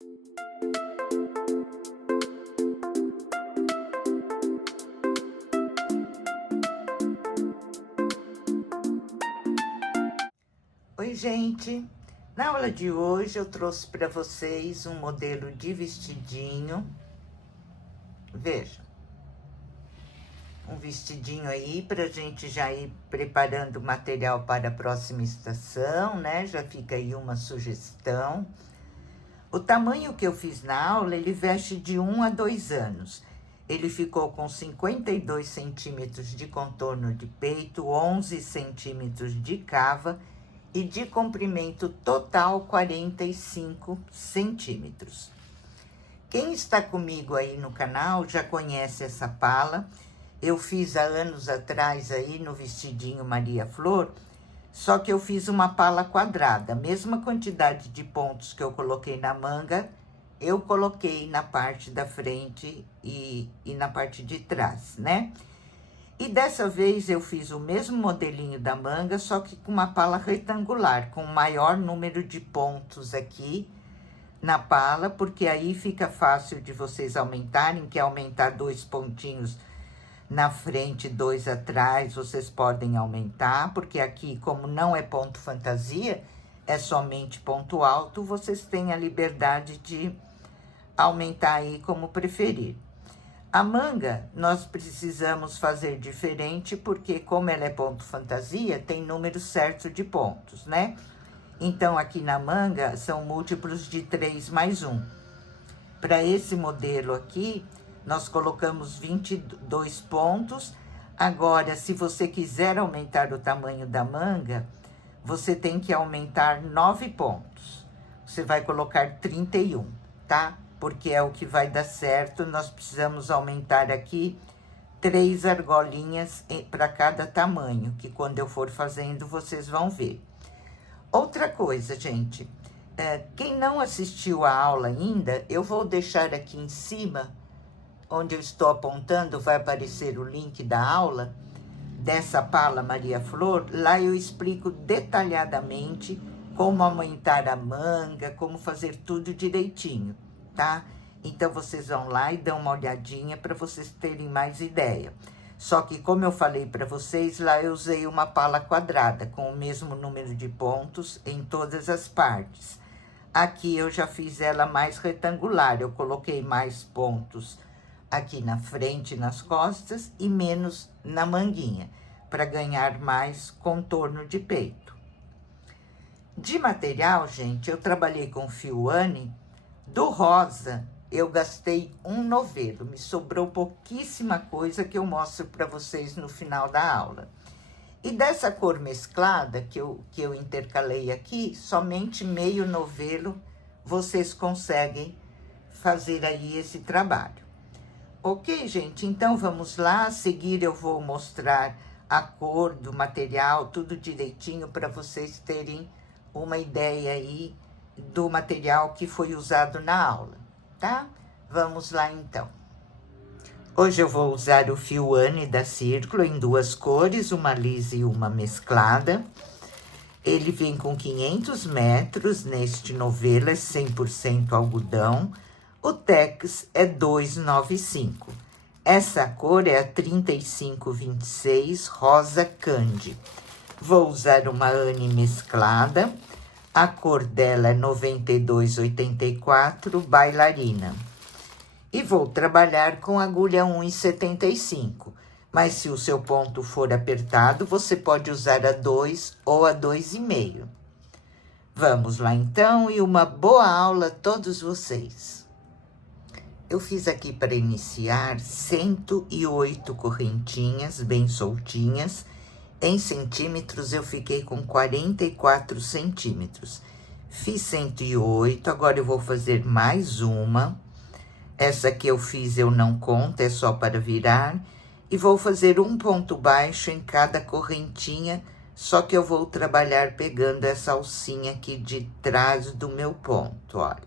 Oi, gente! Na aula de hoje eu trouxe para vocês um modelo de vestidinho. Veja, um vestidinho aí pra gente já ir preparando o material para a próxima estação, né? Já fica aí uma sugestão. O tamanho que eu fiz na aula, ele veste de 1 a 2 anos. Ele ficou com 52 centímetros de contorno de peito, 11 centímetros de cava e de comprimento total 45 centímetros. Quem está comigo aí no canal já conhece essa pala. Eu fiz há anos atrás aí no vestidinho Maria Flor, só que eu fiz uma pala quadrada. Mesma quantidade de pontos que eu coloquei na manga, eu coloquei na parte da frente e na parte de trás, né? E dessa vez eu fiz o mesmo modelinho da manga, só que com uma pala retangular, com maior número de pontos aqui na pala, porque aí fica fácil de vocês aumentarem, que aumentar 2 pontinhos na frente, 2 atrás, vocês podem aumentar, porque aqui, como não é ponto fantasia, é somente ponto alto, vocês têm a liberdade de aumentar aí como preferir. A manga, nós precisamos fazer diferente, porque como ela é ponto fantasia, tem número certo de pontos, né? Então, aqui na manga, são múltiplos de 3 mais 1. Para esse modelo aqui, nós colocamos 22 pontos. Agora, se você quiser aumentar o tamanho da manga, você tem que aumentar 9 pontos. Você vai colocar 31, tá? Porque é o que vai dar certo. Nós precisamos aumentar aqui 3 argolinhas para cada tamanho, que quando eu for fazendo, vocês vão ver. Outra coisa, gente, quem não assistiu a aula ainda, eu vou deixar aqui em cima, onde eu estou apontando, vai aparecer o link da aula dessa pala Maria Flor. Lá eu explico detalhadamente como aumentar a manga, como fazer tudo direitinho, tá? Então, vocês vão lá e dão uma olhadinha para vocês terem mais ideia. Só que, como eu falei para vocês, lá eu usei uma pala quadrada, com o mesmo número de pontos em todas as partes. Aqui eu já fiz ela mais retangular, eu coloquei mais pontos aqui na frente, nas costas, e menos na manguinha, para ganhar mais contorno de peito. De material, gente, eu trabalhei com fio Anne. Do rosa, eu gastei um novelo. Me sobrou pouquíssima coisa que eu mostro para vocês no final da aula. E dessa cor mesclada que eu intercalei aqui, somente meio novelo vocês conseguem fazer aí esse trabalho. Ok, gente? Então, vamos lá. A seguir, eu vou mostrar a cor do material, tudo direitinho, para vocês terem uma ideia aí do material que foi usado na aula, tá? Vamos lá, então. Hoje eu vou usar o fio Anne da Círculo em 2 cores, uma lisa e uma mesclada. Ele vem com 500 metros neste novelo, é 100% algodão. O Tex é 295. Essa cor é a 3526 rosa candy. Vou usar uma Anne mesclada. A cor dela é 9284 bailarina. E vou trabalhar com agulha 1,75. Mas se o seu ponto for apertado, você pode usar a 2 ou a 2,5. Vamos lá então, e uma boa aula a todos vocês. Eu fiz aqui para iniciar 108 correntinhas bem soltinhas. Em centímetros, eu fiquei com 44 centímetros. Fiz 108, agora eu vou fazer mais uma. Essa que eu fiz eu não conto, é só para virar. E vou fazer um ponto baixo em cada correntinha, só que eu vou trabalhar pegando essa alcinha aqui de trás do meu ponto, olha.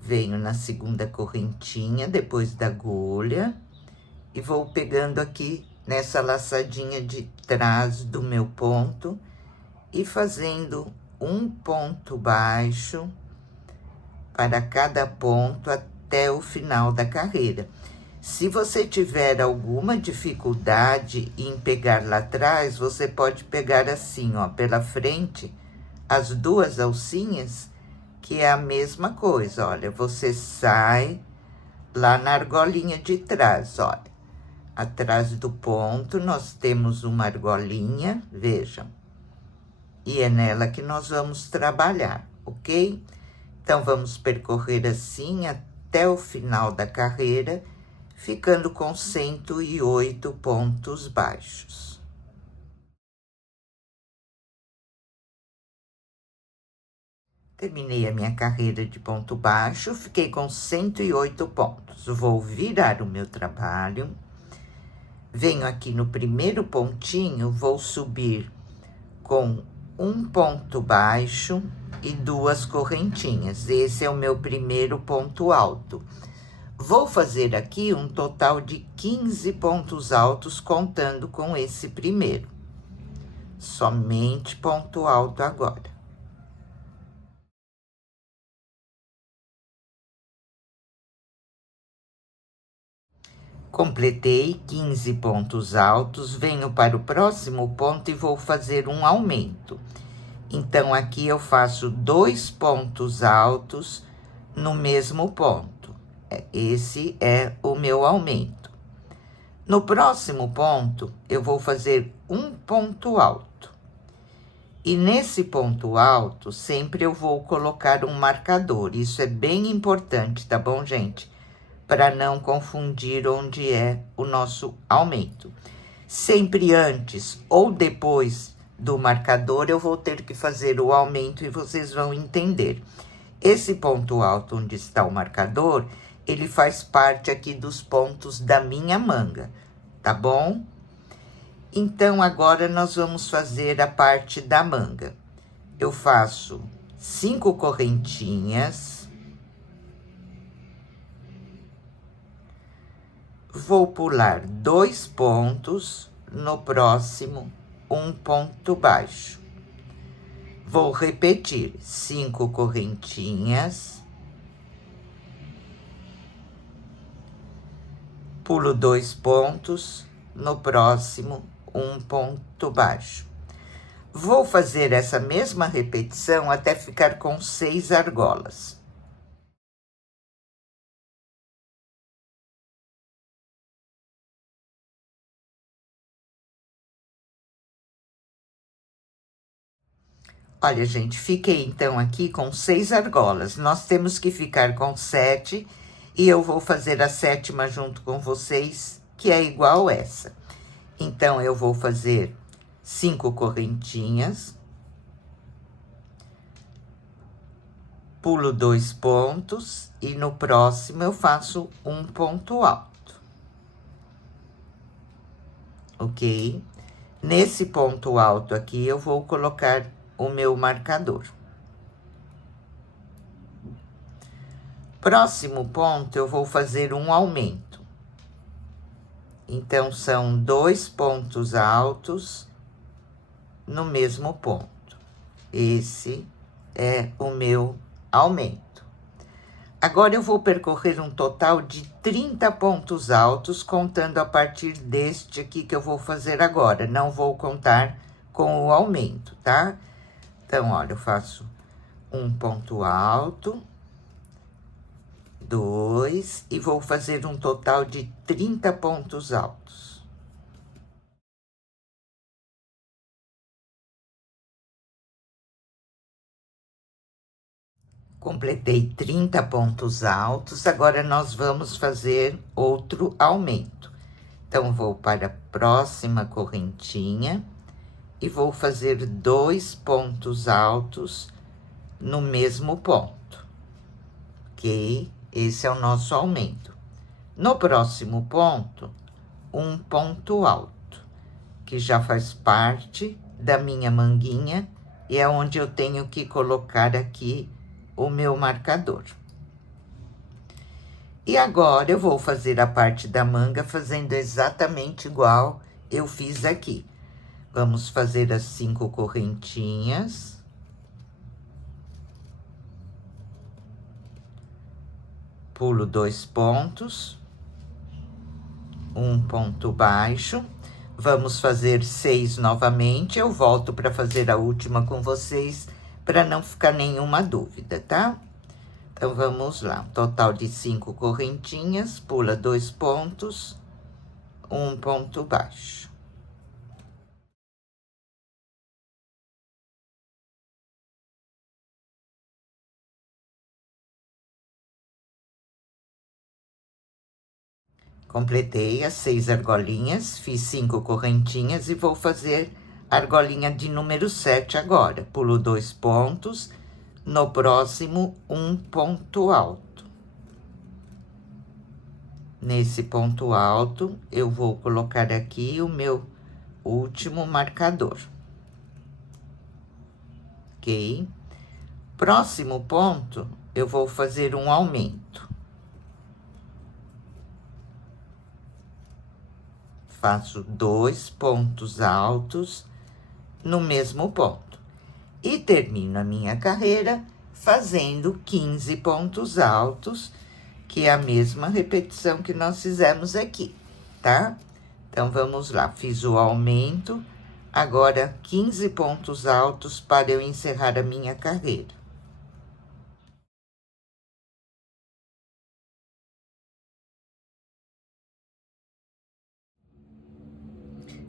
Venho na segunda correntinha, depois da agulha, e vou pegando aqui nessa laçadinha de trás do meu ponto e fazendo um ponto baixo para cada ponto até o final da carreira. Se você tiver alguma dificuldade em pegar lá atrás, você pode pegar assim, ó, pela frente, as duas alcinhas, que é a mesma coisa, olha, você sai lá na argolinha de trás, olha. Atrás do ponto, nós temos uma argolinha, vejam. E é nela que nós vamos trabalhar, ok? Então, vamos percorrer assim até o final da carreira, ficando com 108 pontos baixos. Terminei a minha carreira de ponto baixo, fiquei com 108 pontos. Vou virar o meu trabalho. Venho aqui no primeiro pontinho, vou subir com um ponto baixo e duas correntinhas. Esse é o meu primeiro ponto alto. Vou fazer aqui um total de 15 pontos altos, contando com esse primeiro. Somente ponto alto agora. Completei 15 pontos altos, venho para o próximo ponto e vou fazer um aumento. Então, aqui eu faço 2 pontos altos no mesmo ponto. Esse é o meu aumento. No próximo ponto, eu vou fazer um ponto alto. E nesse ponto alto, sempre eu vou colocar um marcador. Isso é bem importante, tá bom, gente? Para não confundir onde é o nosso aumento. Sempre antes ou depois do marcador, eu vou ter que fazer o aumento e vocês vão entender. Esse ponto alto onde está o marcador, ele faz parte aqui dos pontos da minha manga, tá bom? Então, agora nós vamos fazer a parte da manga. Eu faço 5 correntinhas. Vou pular 2 pontos, no próximo, um ponto baixo. Vou repetir 5 correntinhas. Pulo 2 pontos, no próximo, um ponto baixo. Vou fazer essa mesma repetição até ficar com 6 argolas. Olha, gente, fiquei então aqui com 6 argolas. Nós temos que ficar com 7 e eu vou fazer a 7ª junto com vocês, que é igual essa. Então, eu vou fazer 5 correntinhas. Pulo 2 pontos e no próximo eu faço um ponto alto. Ok? Nesse ponto alto aqui, eu vou colocar o meu marcador. Próximo ponto, eu vou fazer um aumento. Então, são 2 pontos altos no mesmo ponto. Esse é o meu aumento. Agora, eu vou percorrer um total de 30 pontos altos, contando a partir deste aqui que eu vou fazer agora. Não vou contar com o aumento, tá? Então, olha, eu faço um ponto alto, 2, e vou fazer um total de 30 pontos altos. Completei 30 pontos altos, agora nós vamos fazer outro aumento. Então, vou para a próxima correntinha e vou fazer 2 pontos altos no mesmo ponto, ok? Esse é o nosso aumento. No próximo ponto, um ponto alto, que já faz parte da minha manguinha e é onde eu tenho que colocar aqui o meu marcador. E agora, eu vou fazer a parte da manga fazendo exatamente igual eu fiz aqui. Vamos fazer as 5 correntinhas. pulo 2 pontos, um ponto baixo. Vamos fazer 6 novamente. Eu volto para fazer a última com vocês, para não ficar nenhuma dúvida, tá? Então, vamos lá. Total de 5 correntinhas, pula 2 pontos, um ponto baixo. Completei as 6 argolinhas, fiz 5 correntinhas e vou fazer a argolinha de número 7 agora. Pulo 2 pontos, no próximo, um ponto alto. Nesse ponto alto, eu vou colocar aqui o meu último marcador. Ok? Próximo ponto, eu vou fazer um aumento. Faço 2 pontos altos no mesmo ponto. E termino a minha carreira fazendo 15 pontos altos, que é a mesma repetição que nós fizemos aqui, tá? Então, vamos lá. Fiz o aumento, agora 15 pontos altos para eu encerrar a minha carreira.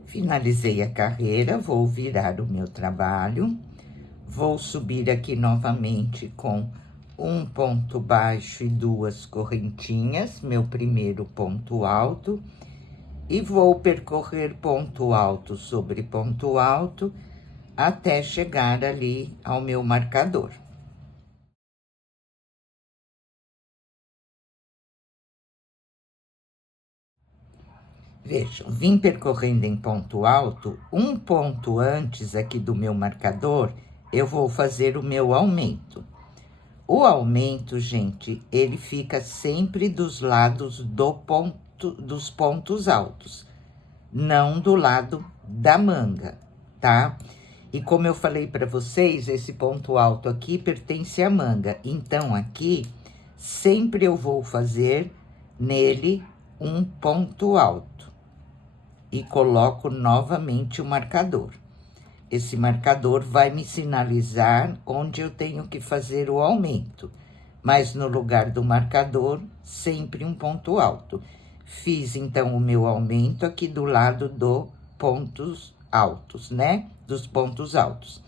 Finalizei a carreira, vou virar o meu trabalho, vou subir aqui novamente com um ponto baixo e 2 correntinhas, meu primeiro ponto alto, e vou percorrer ponto alto sobre ponto alto até chegar ali ao meu marcador. Vejam, vim percorrendo em ponto alto, um ponto antes aqui do meu marcador, eu vou fazer o meu aumento. O aumento, gente, ele fica sempre dos lados dos pontos altos, não do lado da manga, tá? E como eu falei para vocês, esse ponto alto aqui pertence à manga. Então, aqui, sempre eu vou fazer nele um ponto alto. E coloco novamente o marcador. Esse marcador vai me sinalizar onde eu tenho que fazer o aumento. Mas no lugar do marcador, sempre um ponto alto. Fiz, então, o meu aumento aqui do lado dos pontos altos, né? Dos pontos altos.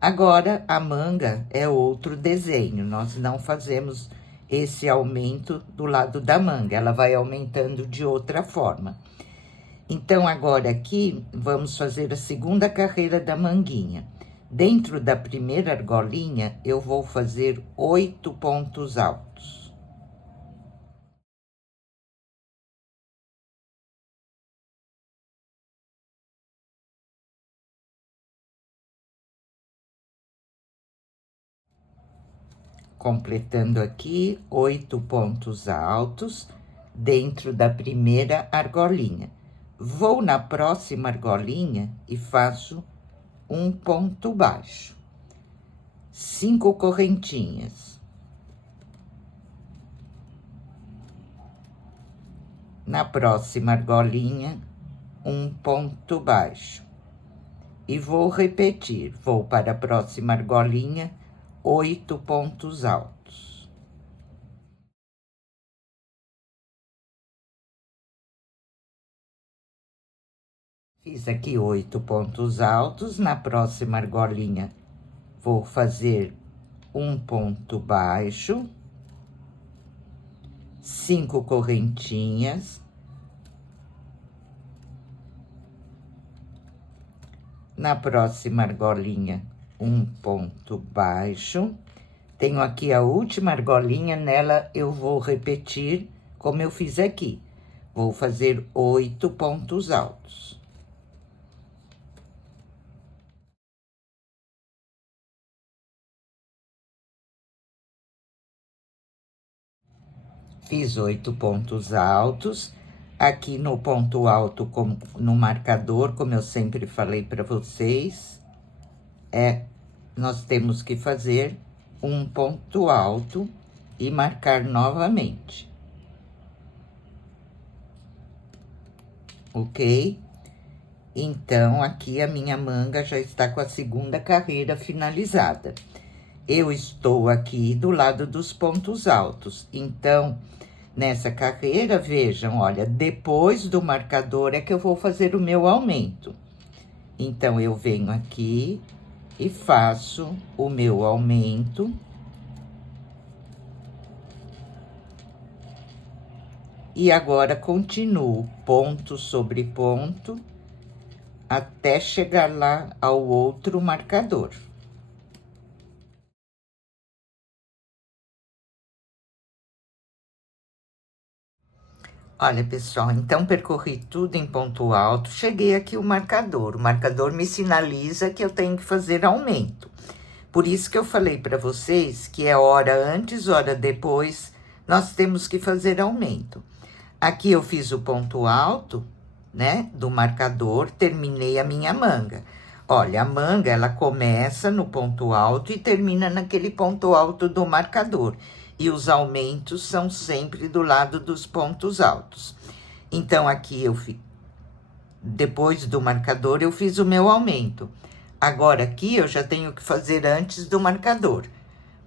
Agora, a manga é outro desenho. Nós não fazemos esse aumento do lado da manga. Ela vai aumentando de outra forma. Então, agora aqui, vamos fazer a segunda carreira da manguinha. Dentro da primeira argolinha, eu vou fazer 8 pontos altos. Completando aqui 8 pontos altos dentro da primeira argolinha. Vou na próxima argolinha e faço um ponto baixo. 5 correntinhas. Na próxima argolinha, um ponto baixo. E vou repetir, vou para a próxima argolinha, 8 pontos altos. Fiz aqui 8 pontos altos, na próxima argolinha vou fazer um ponto baixo, 5 correntinhas. Na próxima argolinha, um ponto baixo. Tenho aqui a última argolinha, nela eu vou repetir como eu fiz aqui. Vou fazer 8 pontos altos. Fiz 8 pontos altos. Aqui no ponto alto, no marcador, como eu sempre falei para vocês, nós temos que fazer um ponto alto e marcar novamente. Ok? Então, aqui a minha manga já está com a segunda carreira finalizada. Eu estou aqui do lado dos pontos altos. Então, nessa carreira, vejam, olha, depois do marcador é que eu vou fazer o meu aumento. Então, eu venho aqui e faço o meu aumento. E agora, continuo ponto sobre ponto, até chegar lá ao outro marcador. Olha, pessoal, então percorri tudo em ponto alto, cheguei aqui o marcador me sinaliza que eu tenho que fazer aumento. Por isso que eu falei para vocês que é hora antes, hora depois, nós temos que fazer aumento. Aqui eu fiz o ponto alto, né, do marcador, terminei a minha manga. Olha, a manga, ela começa no ponto alto e termina naquele ponto alto do marcador. E os aumentos são sempre do lado dos pontos altos. Então, aqui depois do marcador, eu fiz o meu aumento. Agora, aqui eu já tenho que fazer antes do marcador,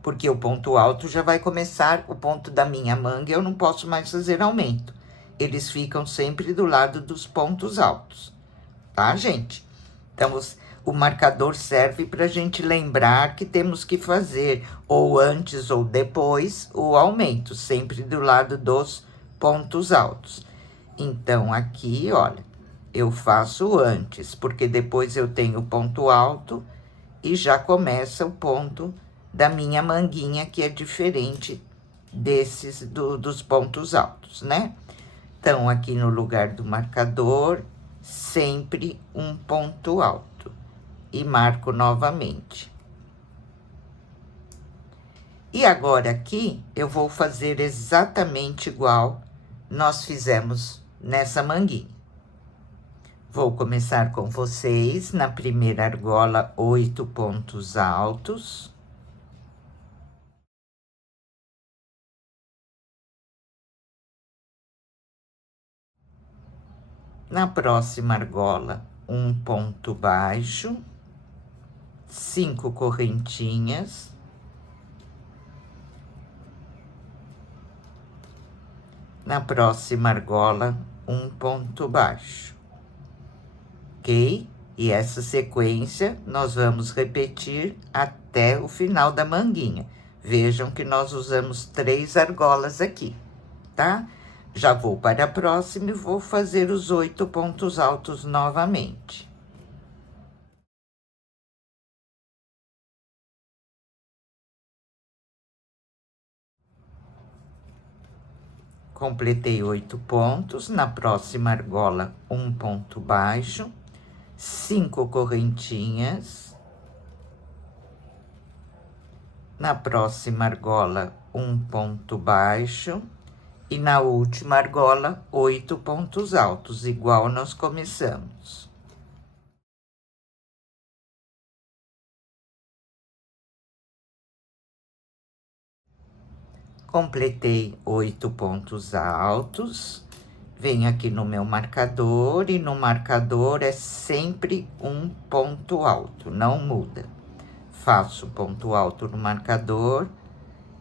porque o ponto alto já vai começar, o ponto da minha manga, eu não posso mais fazer aumento. Eles ficam sempre do lado dos pontos altos, tá, gente? Então, o marcador serve para a gente lembrar que temos que fazer ou antes ou depois o aumento, sempre do lado dos pontos altos. Então, aqui, olha, eu faço antes, porque depois eu tenho o ponto alto e já começa o ponto da minha manguinha, que é diferente desses dos pontos altos, né? Então, aqui no lugar do marcador, sempre um ponto alto. E marco novamente. E agora aqui, eu vou fazer exatamente igual nós fizemos nessa manguinha. Vou começar com vocês na primeira argola, 8 pontos altos. Na próxima argola, um ponto baixo, 5 correntinhas. Na próxima argola, um ponto baixo, ok? E essa sequência nós vamos repetir até o final da manguinha. Vejam que nós usamos 3 argolas aqui, tá? Já vou para a próxima e vou fazer os 8 pontos altos novamente. Completei 8 pontos, na próxima argola, um ponto baixo, 5 correntinhas. Na próxima argola, um ponto baixo. E na última argola, 8 pontos altos, igual nós começamos. Completei 8 pontos altos. Venho aqui no meu marcador, e no marcador é sempre um ponto alto, não muda. Faço ponto alto no marcador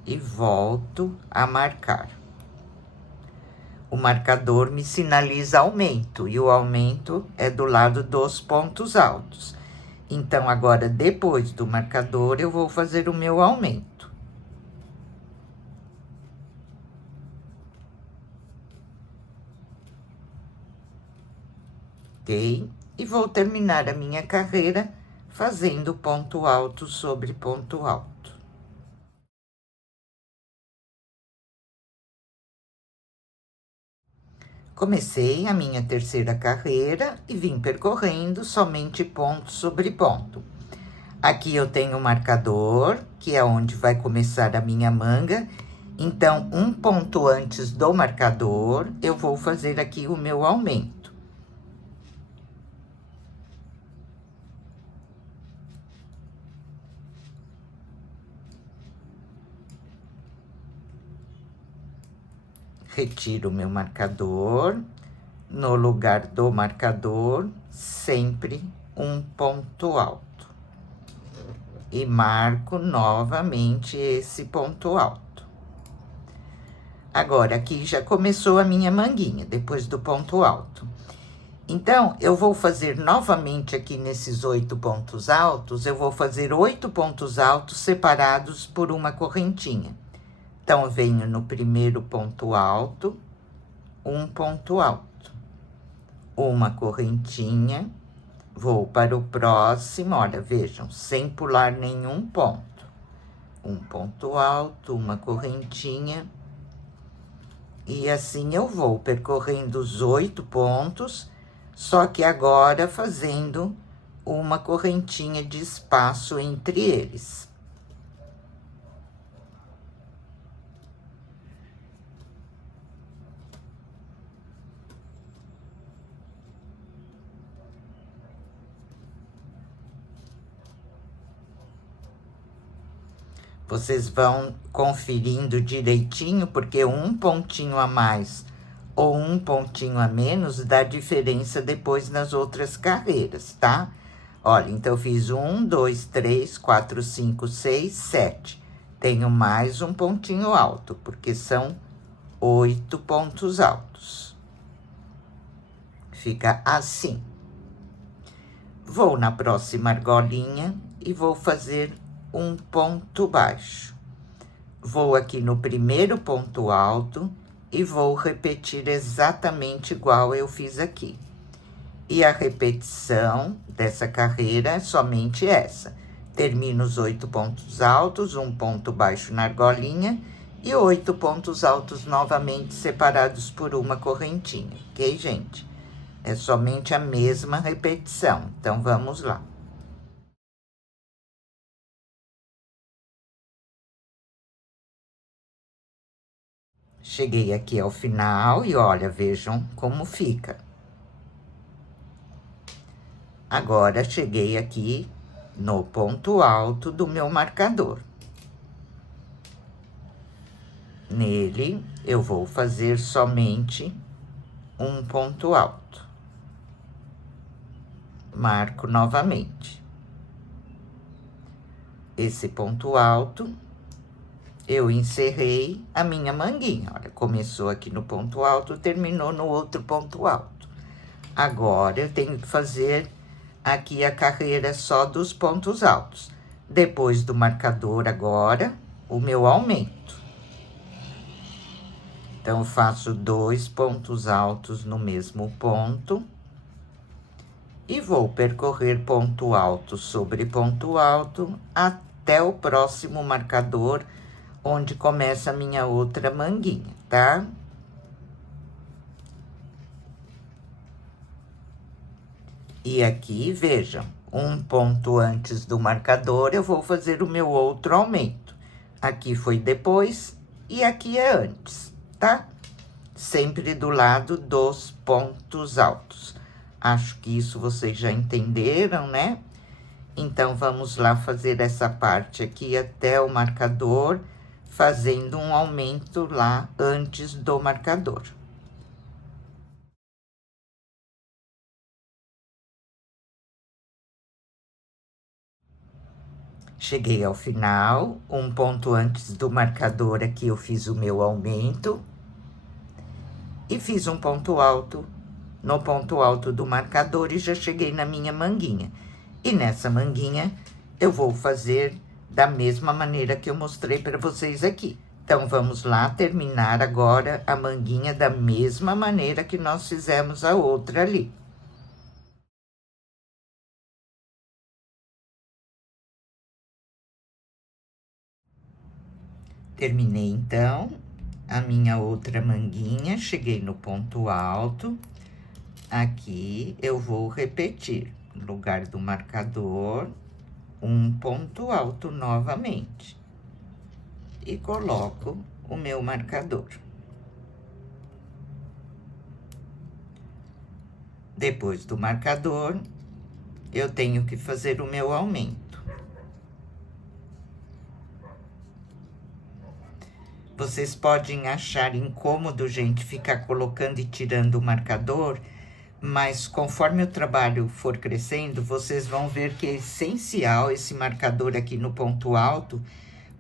e volto a marcar. O marcador me sinaliza aumento, e o aumento é do lado dos pontos altos. Então, agora, depois do marcador, eu vou fazer o meu aumento. Ok? E vou terminar a minha carreira fazendo ponto alto sobre ponto alto. Comecei a minha terceira carreira e vim percorrendo somente ponto sobre ponto. Aqui eu tenho o marcador, que é onde vai começar a minha manga. Então, um ponto antes do marcador, eu vou fazer aqui o meu aumento. Retiro o meu marcador. No lugar do marcador, sempre um ponto alto. E marco novamente esse ponto alto. Agora, aqui já começou a minha manguinha, depois do ponto alto. Então, eu vou fazer novamente aqui nesses 8 pontos altos, eu vou fazer 8 pontos altos separados por uma correntinha. Então, eu venho no primeiro ponto alto, um ponto alto, uma correntinha, vou para o próximo, olha, vejam, sem pular nenhum ponto. Um ponto alto, uma correntinha, e assim eu vou percorrendo os 8 pontos, só que agora fazendo uma correntinha de espaço entre eles. Vocês vão conferindo direitinho, porque um pontinho a mais ou um pontinho a menos dá diferença depois nas outras carreiras, tá? Olha, então, eu fiz 1, 2, 3, 4, 5, 6, 7. Tenho mais um pontinho alto, porque são 8 pontos altos. Fica assim. Vou na próxima argolinha e vou fazer um ponto baixo. Vou aqui no primeiro ponto alto e vou repetir exatamente igual eu fiz aqui. E a repetição dessa carreira é somente essa. Termino os 8 pontos altos, um ponto baixo na argolinha e 8 pontos altos novamente separados por uma correntinha, ok, gente? É somente a mesma repetição. Então, vamos lá. Cheguei aqui ao final e olha, vejam como fica. Agora, cheguei aqui no ponto alto do meu marcador. Nele, eu vou fazer somente um ponto alto. Marco novamente. Esse ponto alto, eu encerrei a minha manguinha. Olha, começou aqui no ponto alto, terminou no outro ponto alto. Agora, eu tenho que fazer aqui a carreira só dos pontos altos. Depois do marcador, agora, o meu aumento. Então, eu faço 2 pontos altos no mesmo ponto. E vou percorrer ponto alto sobre ponto alto até o próximo marcador, onde começa a minha outra manguinha, tá? E aqui, vejam, um ponto antes do marcador, eu vou fazer o meu outro aumento. Aqui foi depois e aqui é antes, tá? Sempre do lado dos pontos altos. Acho que isso vocês já entenderam, né? Então, vamos lá fazer essa parte aqui até o marcador, fazendo um aumento lá antes do marcador. Cheguei ao final, um ponto antes do marcador aqui eu fiz o meu aumento. E fiz um ponto alto no ponto alto do marcador e já cheguei na minha manguinha. E nessa manguinha, eu vou fazer da mesma maneira que eu mostrei para vocês aqui. Então, vamos lá terminar agora a manguinha da mesma maneira que nós fizemos a outra ali. Terminei, então, a minha outra manguinha, cheguei no ponto alto. Aqui, eu vou repetir, no lugar do marcador, um ponto alto novamente. E coloco o meu marcador. Depois do marcador, eu tenho que fazer o meu aumento. Vocês podem achar incômodo, gente, ficar colocando e tirando o marcador, mas conforme o trabalho for crescendo, vocês vão ver que é essencial esse marcador aqui no ponto alto,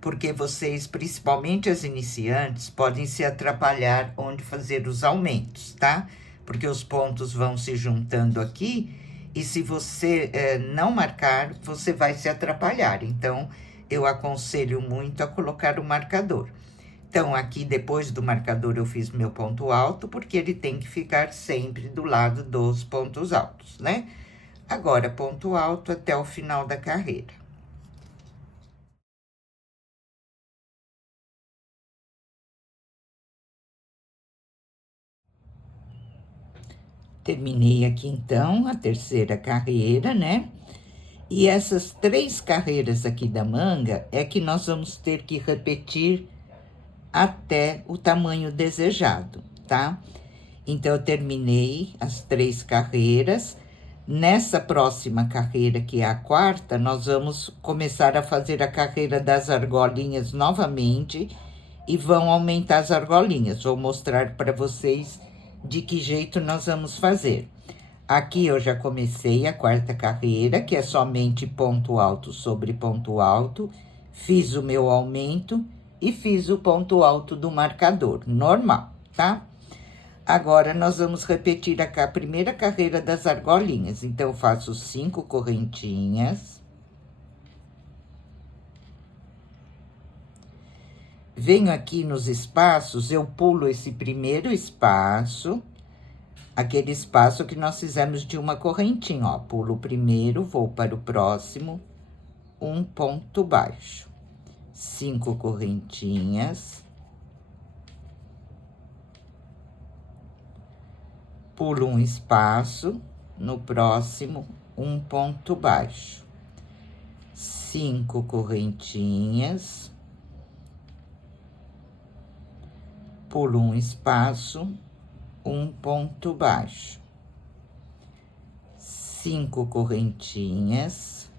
porque vocês, principalmente as iniciantes, podem se atrapalhar onde fazer os aumentos, tá? Porque os pontos vão se juntando aqui, e se você não marcar, você vai se atrapalhar. Então, eu aconselho muito a colocar o marcador. Então, aqui depois do marcador eu fiz meu ponto alto, porque ele tem que ficar sempre do lado dos pontos altos, né? Agora, ponto alto até o final da carreira. Terminei aqui, então, a terceira carreira, né? E essas 3 carreiras aqui da manga é que nós vamos ter que repetir até o tamanho desejado, tá? Então, eu terminei as 3 carreiras. Nessa próxima carreira, que é a quarta, nós vamos começar a fazer a carreira das argolinhas novamente e vão aumentar as argolinhas. Vou mostrar para vocês de que jeito nós vamos fazer. Aqui eu já comecei a quarta carreira, que é somente ponto alto sobre ponto alto. Fiz o meu aumento e fiz o ponto alto do marcador, normal, tá? Agora, nós vamos repetir a primeira carreira das argolinhas. Então, eu faço 5 correntinhas. Venho aqui nos espaços, eu pulo esse primeiro espaço, aquele espaço que nós fizemos de uma correntinha, ó. Pulo o primeiro, vou para o próximo, um ponto baixo. 5 correntinhas. Pulo um espaço, no próximo, um ponto baixo. 5 correntinhas. Pulo um espaço, um ponto baixo. 5 correntinhas.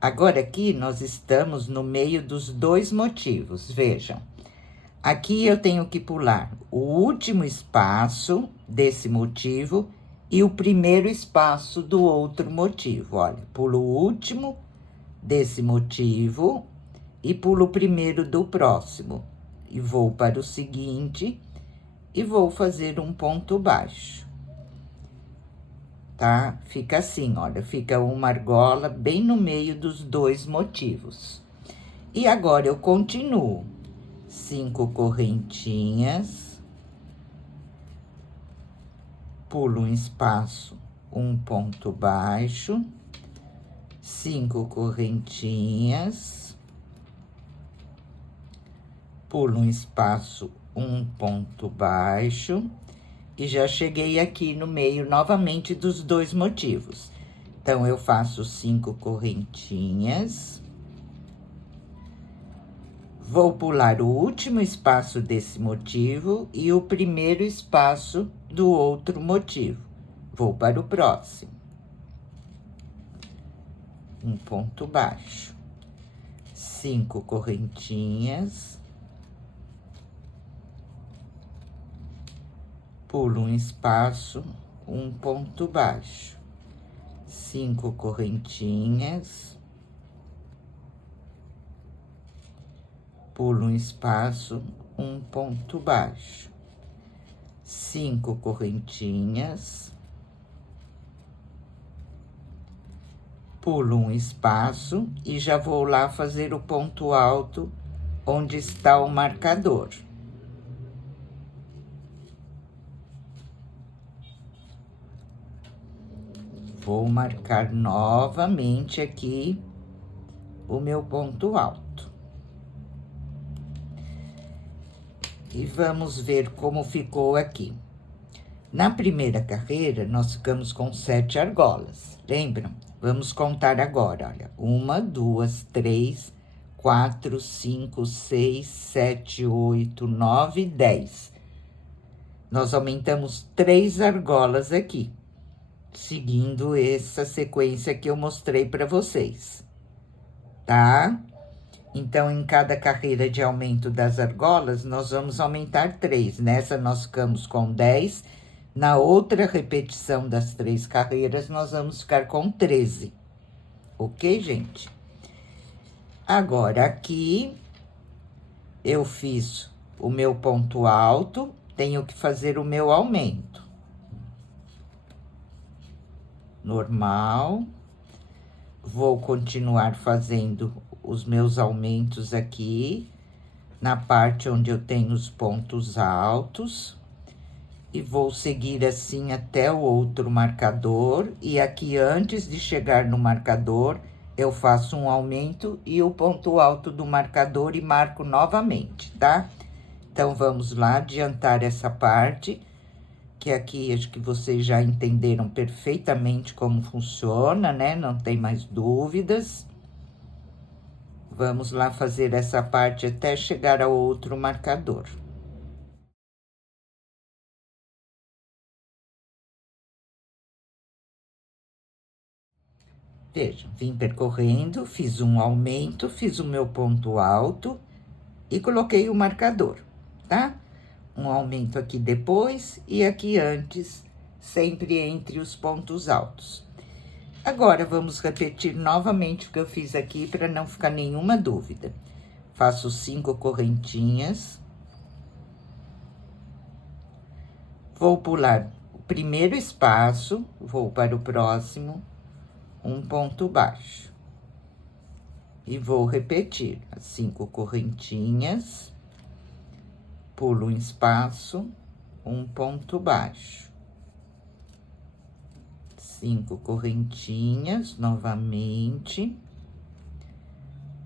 Agora, aqui, nós estamos no meio dos 2 motivos, vejam. Aqui eu tenho que pular o último espaço desse motivo e o primeiro espaço do outro motivo. Olha, pulo o último desse motivo e pulo o primeiro do próximo. E vou para o seguinte e vou fazer um ponto baixo. Tá? Fica assim, olha, fica uma argola bem no meio dos 2 motivos. E agora eu continuo. 5 correntinhas, pulo um espaço, um ponto baixo, 5 correntinhas, pulo um espaço, um ponto baixo, e já cheguei aqui no meio novamente dos 2 motivos. Então, eu faço 5 correntinhas. Vou pular o último espaço desse motivo e o primeiro espaço do outro motivo. Vou para o próximo. Um ponto baixo. 5 correntinhas. Pulo um espaço, um ponto baixo. 5 correntinhas. Pulo um espaço, um ponto baixo. 5 correntinhas. Pulo um espaço e já vou lá fazer o ponto alto onde está o marcador. Vou marcar novamente aqui o meu ponto alto. E vamos ver como ficou aqui. Na primeira carreira, nós ficamos com 7 argolas, lembram? Vamos contar agora, olha. 1, 2, 3, 4, 5, 6, 7, 8, 9, 10. Nós aumentamos 3 argolas aqui, seguindo essa sequência que eu mostrei para vocês, tá? Então, em cada carreira de aumento das argolas, nós vamos aumentar 3. Nessa, nós ficamos com 10. Na outra repetição das 3 carreiras, nós vamos ficar com 13. Ok, gente? Agora, aqui, eu fiz o meu ponto alto, tenho que fazer o meu aumento. Normal. Vou continuar fazendo os meus aumentos aqui, na parte onde eu tenho os pontos altos. E vou seguir assim até o outro marcador. E aqui, antes de chegar no marcador, eu faço um aumento e o ponto alto do marcador e marco novamente, tá? Então, vamos lá adiantar essa parte, que aqui acho que vocês já entenderam perfeitamente como funciona, né? Não tem mais dúvidas. Vamos lá fazer essa parte até chegar ao outro marcador. Veja, vim percorrendo, fiz um aumento, fiz o meu ponto alto e coloquei o marcador, tá? Um aumento aqui depois e aqui antes, sempre entre os pontos altos. Agora, vamos repetir novamente o que eu fiz aqui para não ficar nenhuma dúvida. Faço 5 correntinhas. Vou pular o primeiro espaço, vou para o próximo, um ponto baixo. E vou repetir as 5 correntinhas, pulo um espaço, um ponto baixo. 5 correntinhas, novamente,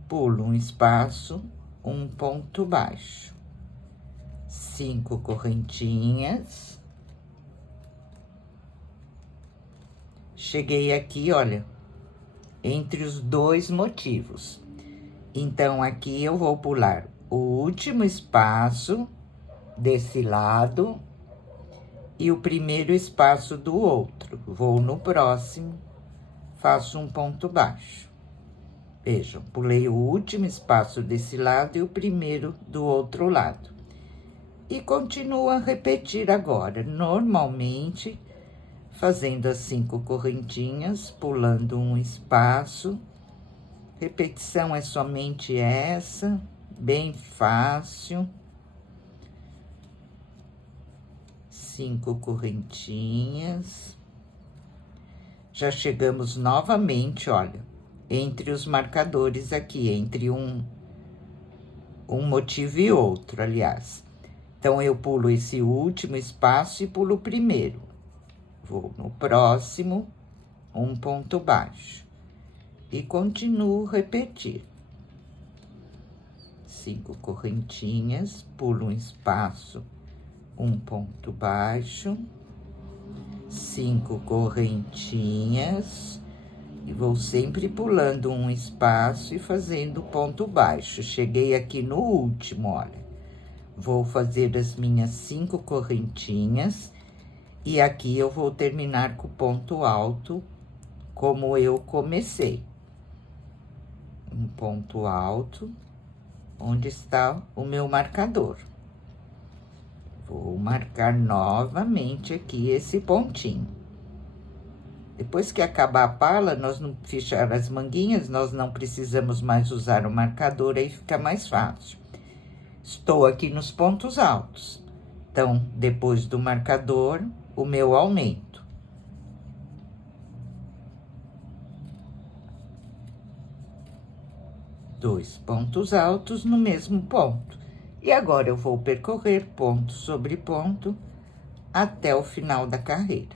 pulo um espaço, um ponto baixo. 5 correntinhas. Cheguei aqui, olha, entre os 2 motivos. Então, aqui eu vou pular o último espaço desse lado e o primeiro espaço do outro. Vou no próximo, faço um ponto baixo. Vejam, pulei o último espaço desse lado e o primeiro do outro lado. E continuo a repetir agora, normalmente, fazendo as 5 correntinhas, pulando um espaço. Repetição é somente essa, bem fácil. 5 correntinhas. Já chegamos novamente, olha, entre os marcadores aqui, entre um motivo e outro, aliás. Então, eu pulo esse último espaço e pulo o primeiro. Vou no próximo, um ponto baixo. E continuo repetir. 5 correntinhas, pulo um espaço, um ponto baixo. 5 correntinhas. E vou sempre pulando um espaço e fazendo ponto baixo. Cheguei aqui no último, olha. Vou fazer as minhas 5 correntinhas. E aqui eu vou terminar com o ponto alto, como eu comecei. Um ponto alto, onde está o meu marcador. Vou marcar novamente aqui esse pontinho. Depois que acabar a pala, nós não fechar as manguinhas, nós não precisamos mais usar o marcador, aí fica mais fácil. Estou aqui nos pontos altos. Então, depois do marcador, o meu aumento. Dois pontos altos no mesmo ponto. E agora, eu vou percorrer ponto sobre ponto até o final da carreira.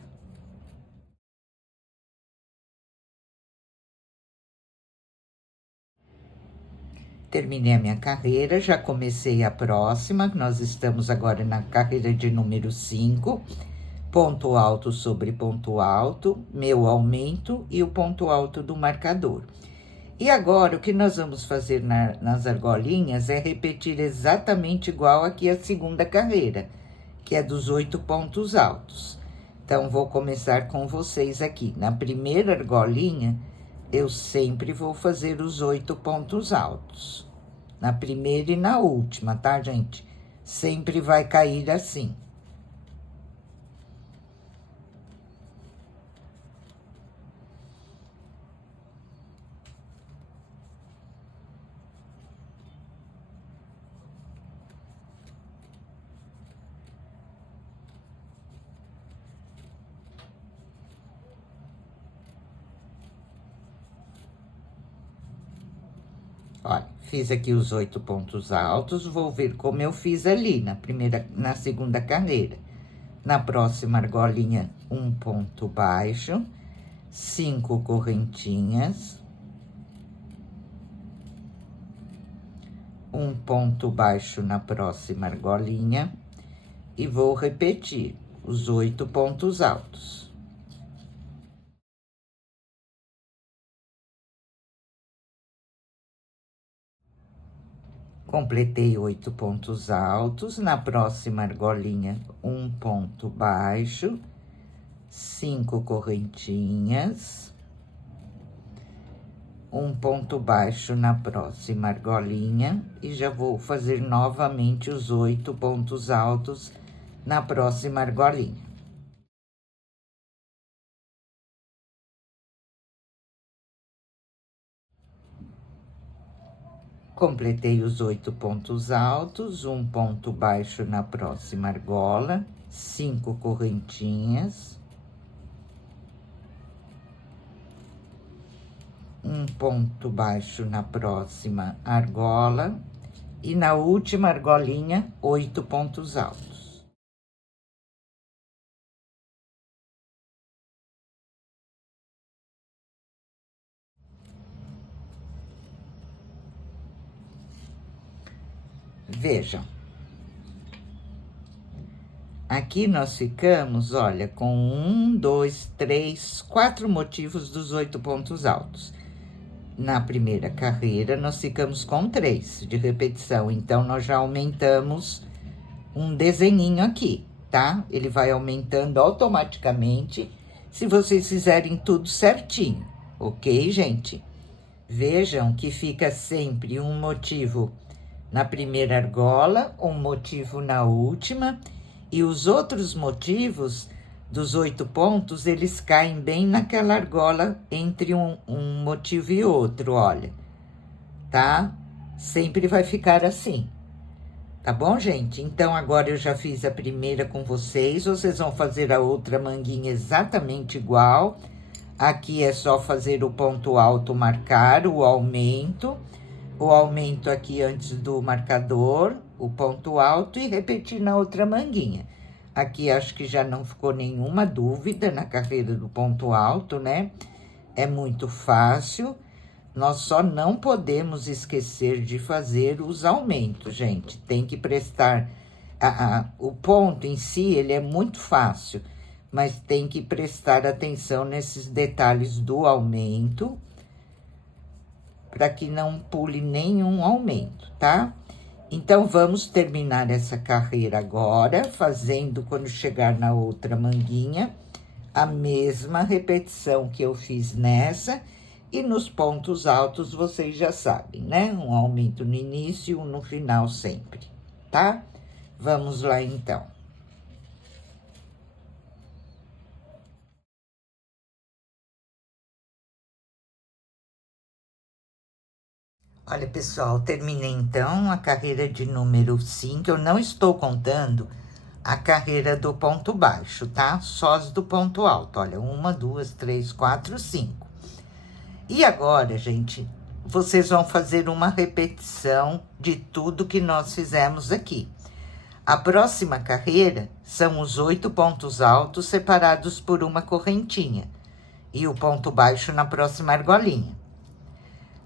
Terminei a minha carreira, já comecei a próxima, nós estamos agora na carreira de número 5, ponto alto sobre ponto alto, meu aumento e o ponto alto do marcador. E agora, o que nós vamos fazer nas argolinhas é repetir exatamente igual aqui a segunda carreira, que é dos 8 pontos altos. Então, vou começar com vocês aqui. Na primeira argolinha, eu sempre vou fazer os 8 pontos altos. Na primeira e na última, tá, gente? Sempre vai cair assim. Olha, fiz aqui os 8 pontos altos, vou ver como eu fiz ali na segunda carreira. Na próxima argolinha, um ponto baixo, 5 correntinhas, um ponto baixo na próxima argolinha e vou repetir os 8 pontos altos. Completei 8 pontos altos, na próxima argolinha, um ponto baixo, 5 correntinhas, um ponto baixo na próxima argolinha e já vou fazer novamente os 8 pontos altos na próxima argolinha. Completei os 8 pontos altos, um ponto baixo na próxima argola, 5 correntinhas, um ponto baixo na próxima argola e na última argolinha, 8 pontos altos. Vejam. Aqui nós ficamos, olha, com 1, 2, 3, 4 motivos dos 8 pontos altos. Na primeira carreira, nós ficamos com 3 de repetição, então, nós já aumentamos um desenhinho aqui, tá? Ele vai aumentando automaticamente, se vocês fizerem tudo certinho, ok, gente? Vejam que fica sempre um motivo na primeira argola, um motivo na última, e os outros motivos dos 8 pontos, eles caem bem naquela argola entre um motivo e outro, olha, tá? Sempre vai ficar assim, tá bom, gente? Então, agora eu já fiz a primeira com vocês vão fazer a outra manguinha exatamente igual. Aqui é só fazer o ponto alto, marcar o aumento aqui antes do marcador, o ponto alto e repetir na outra manguinha. Aqui acho que já não ficou nenhuma dúvida na carreira do ponto alto, né? É muito fácil. Nós só não podemos esquecer de fazer os aumentos, gente. Tem que prestar... o ponto em si, ele é muito fácil, mas tem que prestar atenção nesses detalhes do aumento, para que não pule nenhum aumento, tá? Então, vamos terminar essa carreira agora, fazendo, quando chegar na outra manguinha, a mesma repetição que eu fiz nessa, e nos pontos altos, vocês já sabem, né? Um aumento no início e um no final sempre, tá? Vamos lá, então. Olha, pessoal, terminei então a carreira de número 5. Eu não estou contando a carreira do ponto baixo, tá? Só as do ponto alto. Olha, 1, 2, 3, 4, 5. E agora, gente, vocês vão fazer uma repetição de tudo que nós fizemos aqui. A próxima carreira são os 8 pontos altos separados por uma correntinha e o ponto baixo na próxima argolinha.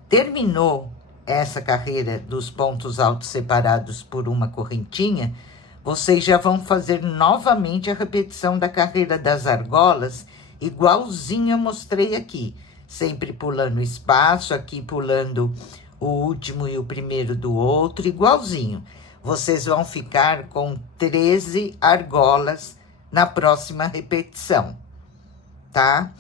Terminou essa carreira dos pontos altos separados por uma correntinha, vocês já vão fazer novamente a repetição da carreira das argolas, igualzinho eu mostrei aqui, sempre pulando espaço, aqui pulando o último e o primeiro do outro, igualzinho. Vocês vão ficar com 13 argolas na próxima repetição, tá?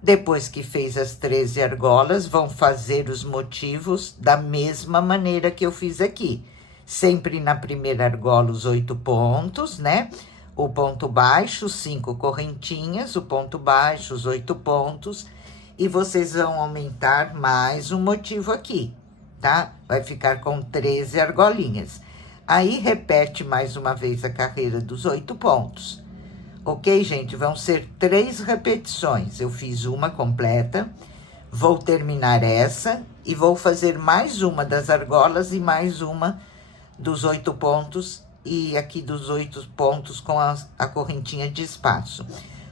Depois que fez as 13 argolas, vão fazer os motivos da mesma maneira que eu fiz aqui. Sempre na primeira argola os 8 pontos, né? O ponto baixo, 5 correntinhas, o ponto baixo, os 8 pontos. E vocês vão aumentar mais um motivo aqui, tá? Vai ficar com 13 argolinhas. Aí, repete mais uma vez a carreira dos 8 pontos. Ok, gente? Vão ser 3 repetições. Eu fiz uma completa, vou terminar essa e vou fazer mais uma das argolas e mais uma dos 8 pontos e aqui dos 8 pontos com a correntinha de espaço.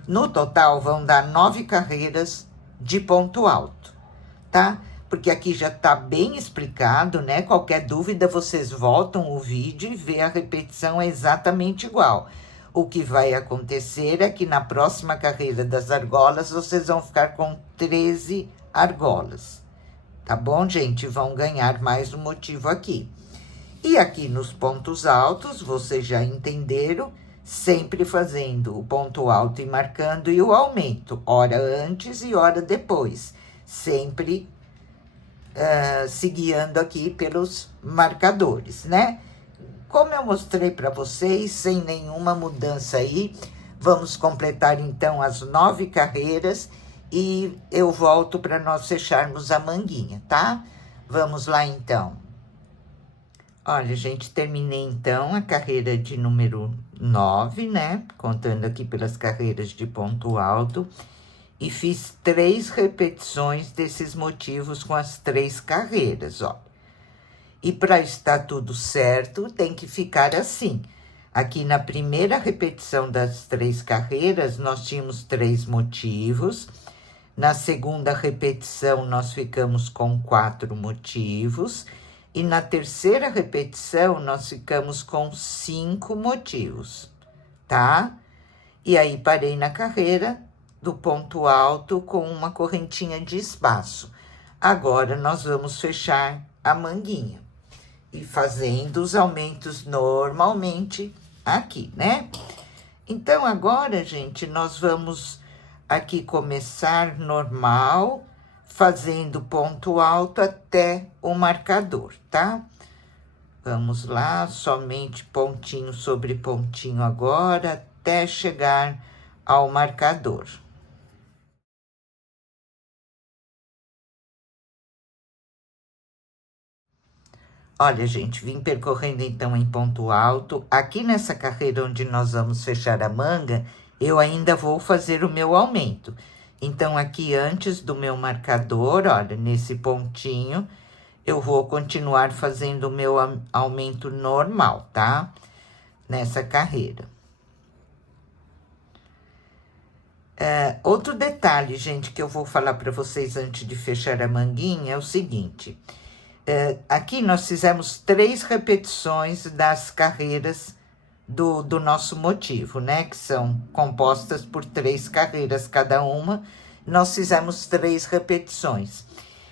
No total, vão dar 9 carreiras de ponto alto, tá? Porque aqui já tá bem explicado, né? Qualquer dúvida, vocês voltam o vídeo e vê a repetição é exatamente igual. O que vai acontecer é que na próxima carreira das argolas, vocês vão ficar com 13 argolas. Tá bom, gente? Vão ganhar mais um motivo aqui. E aqui nos pontos altos, vocês já entenderam, sempre fazendo o ponto alto e marcando e o aumento, hora antes e hora depois. Sempre se guiando aqui pelos marcadores, né? Como eu mostrei para vocês, sem nenhuma mudança aí, vamos completar então as 9 carreiras e eu volto para nós fecharmos a manguinha, tá? Vamos lá então. Olha, gente, terminei então a carreira de número 9, né? Contando aqui pelas carreiras de ponto alto. E fiz 3 repetições desses motivos com as 3 carreiras, ó. E para estar tudo certo, tem que ficar assim. Aqui na primeira repetição das 3 carreiras, nós tínhamos 3 motivos. Na segunda repetição, nós ficamos com 4 motivos. E na terceira repetição, nós ficamos com 5 motivos, tá? E aí, parei na carreira do ponto alto com uma correntinha de espaço. Agora, nós vamos fechar a manguinha. E fazendo os aumentos normalmente aqui, né? Então, agora, gente, nós vamos aqui começar normal, fazendo ponto alto até o marcador, tá? Vamos lá, somente pontinho sobre pontinho agora, até chegar ao marcador. Olha, gente, vim percorrendo então em ponto alto. Aqui nessa carreira onde nós vamos fechar a manga, eu ainda vou fazer o meu aumento. Então, aqui antes do meu marcador, olha, nesse pontinho, eu vou continuar fazendo o meu aumento normal, tá? Nessa carreira. Outro detalhe, gente, que eu vou falar para vocês antes de fechar a manguinha é o seguinte. Aqui nós fizemos 3 repetições das carreiras do nosso motivo, né? Que são compostas por 3 carreiras cada uma. Nós fizemos 3 repetições.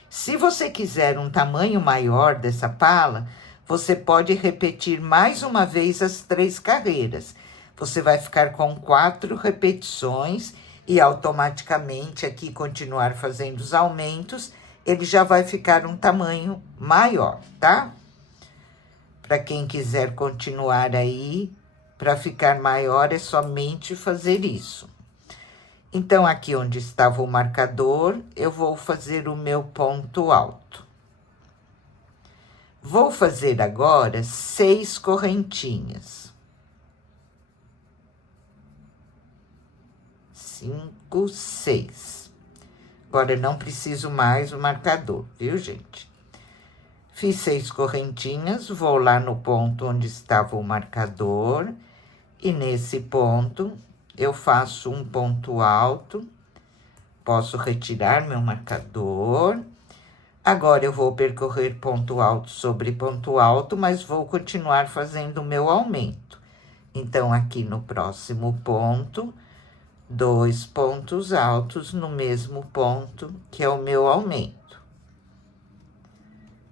Se você quiser um tamanho maior dessa pala, você pode repetir mais uma vez as 3 carreiras. Você vai ficar com 4 repetições e automaticamente aqui continuar fazendo os aumentos, ele já vai ficar um tamanho maior, tá? Para quem quiser continuar aí, para ficar maior, é somente fazer isso. Então, aqui onde estava o marcador, eu vou fazer o meu ponto alto. Vou fazer agora 6 correntinhas. 5, 6. Agora, não preciso mais o marcador, viu, gente? Fiz 6 correntinhas, vou lá no ponto onde estava o marcador. E nesse ponto, eu faço um ponto alto. Posso retirar meu marcador. Agora, eu vou percorrer ponto alto sobre ponto alto, mas vou continuar fazendo o meu aumento. Então, aqui no próximo ponto, 2 pontos altos no mesmo ponto, que é o meu aumento.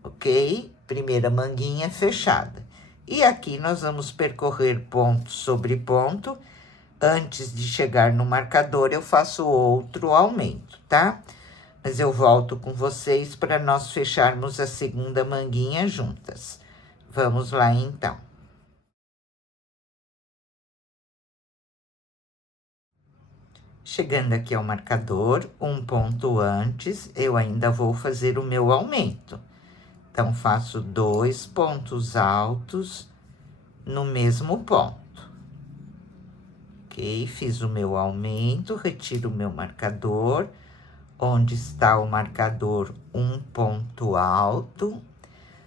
Ok? Primeira manguinha fechada. E aqui nós vamos percorrer ponto sobre ponto, antes de chegar no marcador, eu faço outro aumento, tá? Mas eu volto com vocês para nós fecharmos a segunda manguinha juntas. Vamos lá, então. Chegando aqui ao marcador, um ponto antes, eu ainda vou fazer o meu aumento. Então, faço 2 pontos altos no mesmo ponto. Ok? Fiz o meu aumento, retiro o meu marcador. Onde está o marcador, um ponto alto,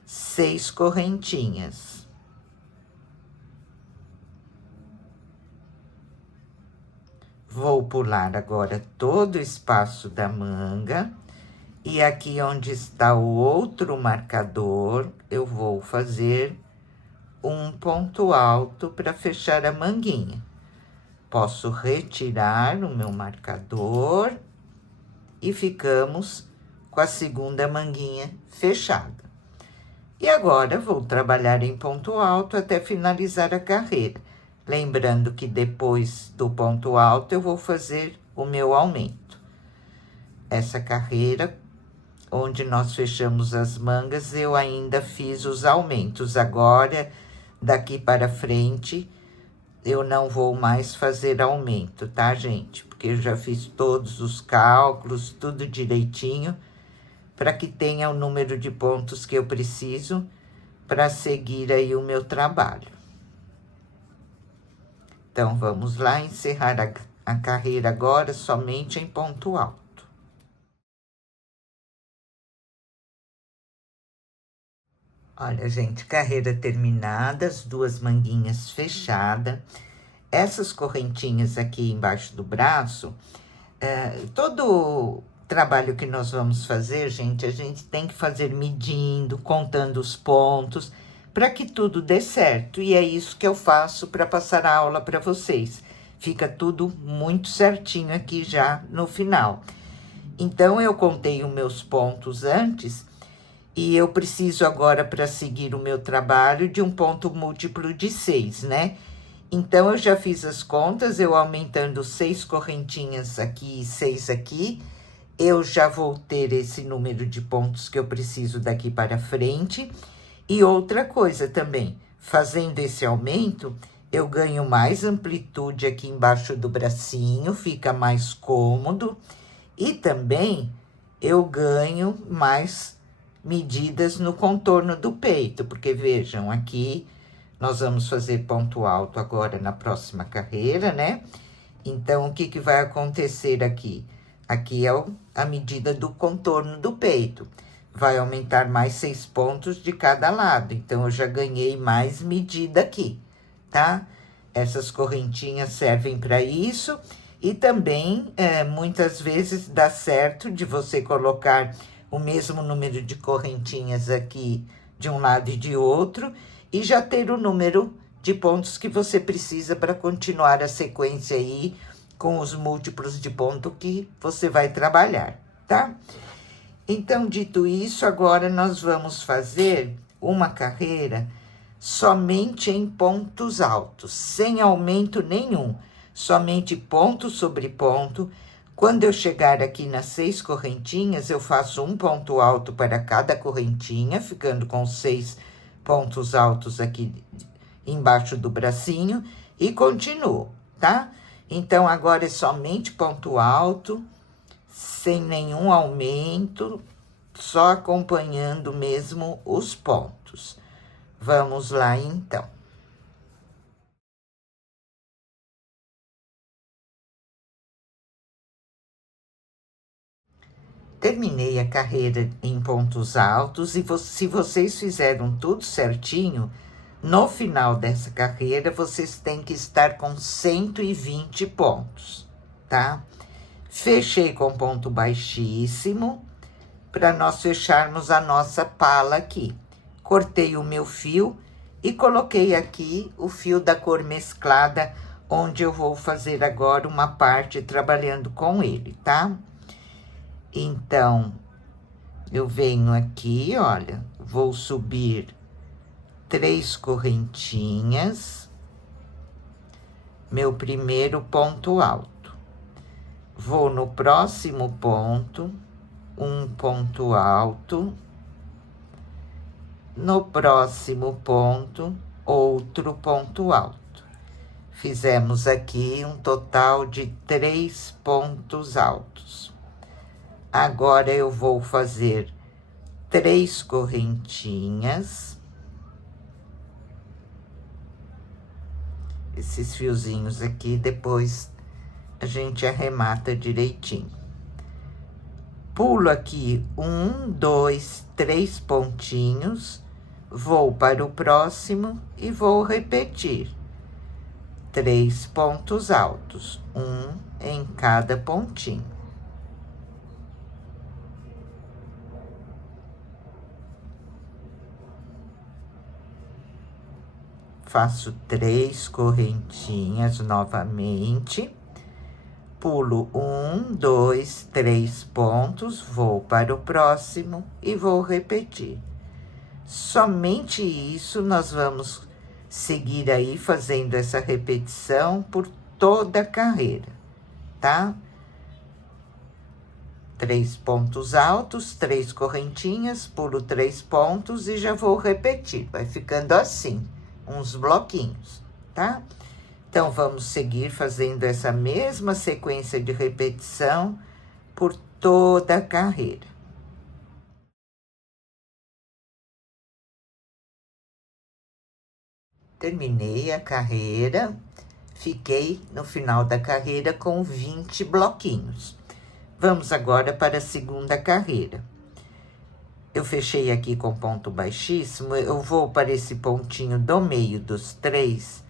6 correntinhas. Vou pular agora todo o espaço da manga. E aqui onde está o outro marcador, eu vou fazer um ponto alto para fechar a manguinha. Posso retirar o meu marcador e ficamos com a segunda manguinha fechada. E agora, vou trabalhar em ponto alto até finalizar a carreira. Lembrando que depois do ponto alto, eu vou fazer o meu aumento. Essa carreira, onde nós fechamos as mangas, eu ainda fiz os aumentos. Agora, daqui para frente, eu não vou mais fazer aumento, tá, gente? Porque eu já fiz todos os cálculos, tudo direitinho, para que tenha o número de pontos que eu preciso para seguir aí o meu trabalho. Então, vamos lá encerrar a carreira agora somente em ponto alto. Olha, gente, carreira terminada, as 2 manguinhas fechadas. Essas correntinhas aqui embaixo do braço, todo trabalho que nós vamos fazer, gente, a gente tem que fazer medindo, contando os pontos, para que tudo dê certo. E é isso que eu faço para passar a aula para vocês. Fica tudo muito certinho aqui já no final. Então, eu contei os meus pontos antes, e eu preciso agora, para seguir o meu trabalho, de um ponto múltiplo de 6, né? Então, eu já fiz as contas, eu aumentando 6 correntinhas aqui e 6 aqui, eu já vou ter esse número de pontos que eu preciso daqui para frente. E outra coisa também, fazendo esse aumento, eu ganho mais amplitude aqui embaixo do bracinho, fica mais cômodo. E também eu ganho mais medidas no contorno do peito, porque vejam, aqui nós vamos fazer ponto alto agora na próxima carreira, né? Então, o que que vai acontecer aqui? Aqui é a medida do contorno do peito. Vai aumentar mais 6 pontos de cada lado. Então, eu já ganhei mais medida aqui, tá? Essas correntinhas servem para isso. E também, muitas vezes, dá certo de você colocar o mesmo número de correntinhas aqui de um lado e de outro, e já ter o número de pontos que você precisa para continuar a sequência aí com os múltiplos de ponto que você vai trabalhar, tá? Então, dito isso, agora nós vamos fazer uma carreira somente em pontos altos, sem aumento nenhum, somente ponto sobre ponto. Quando eu chegar aqui nas 6 correntinhas, eu faço um ponto alto para cada correntinha, ficando com 6 pontos altos aqui embaixo do bracinho, e continuo, tá? Então, agora é somente ponto alto, sem nenhum aumento, só acompanhando mesmo os pontos. Vamos lá, então. Terminei a carreira em pontos altos, e se vocês fizeram tudo certinho, no final dessa carreira, vocês têm que estar com 120 pontos, tá? Fechei com ponto baixíssimo, para nós fecharmos a nossa pala aqui. Cortei o meu fio e coloquei aqui o fio da cor mesclada, onde eu vou fazer agora uma parte trabalhando com ele, tá? Então, eu venho aqui, olha, vou subir 3 correntinhas, meu primeiro ponto alto. Vou no próximo ponto, um ponto alto. No próximo ponto, outro ponto alto. Fizemos aqui um total de 3 pontos altos. Agora, eu vou fazer 3 correntinhas. Esses fiozinhos aqui, depois a gente arremata direitinho. Pulo aqui 1, 2, 3 pontinhos, vou para o próximo e vou repetir 3 pontos altos, um em cada pontinho. Faço 3 correntinhas novamente. Pulo 1, 2, 3 pontos, vou para o próximo e vou repetir. Somente isso nós vamos seguir aí fazendo essa repetição por toda a carreira, tá? 3 pontos altos, 3 correntinhas, pulo 3 pontos e já vou repetir. Vai ficando assim, uns bloquinhos, tá? Então, vamos seguir fazendo essa mesma sequência de repetição por toda a carreira. Terminei a carreira, fiquei no final da carreira com 20 bloquinhos. Vamos agora para a segunda carreira. Eu fechei aqui com ponto baixíssimo, eu vou para esse pontinho do meio dos 3.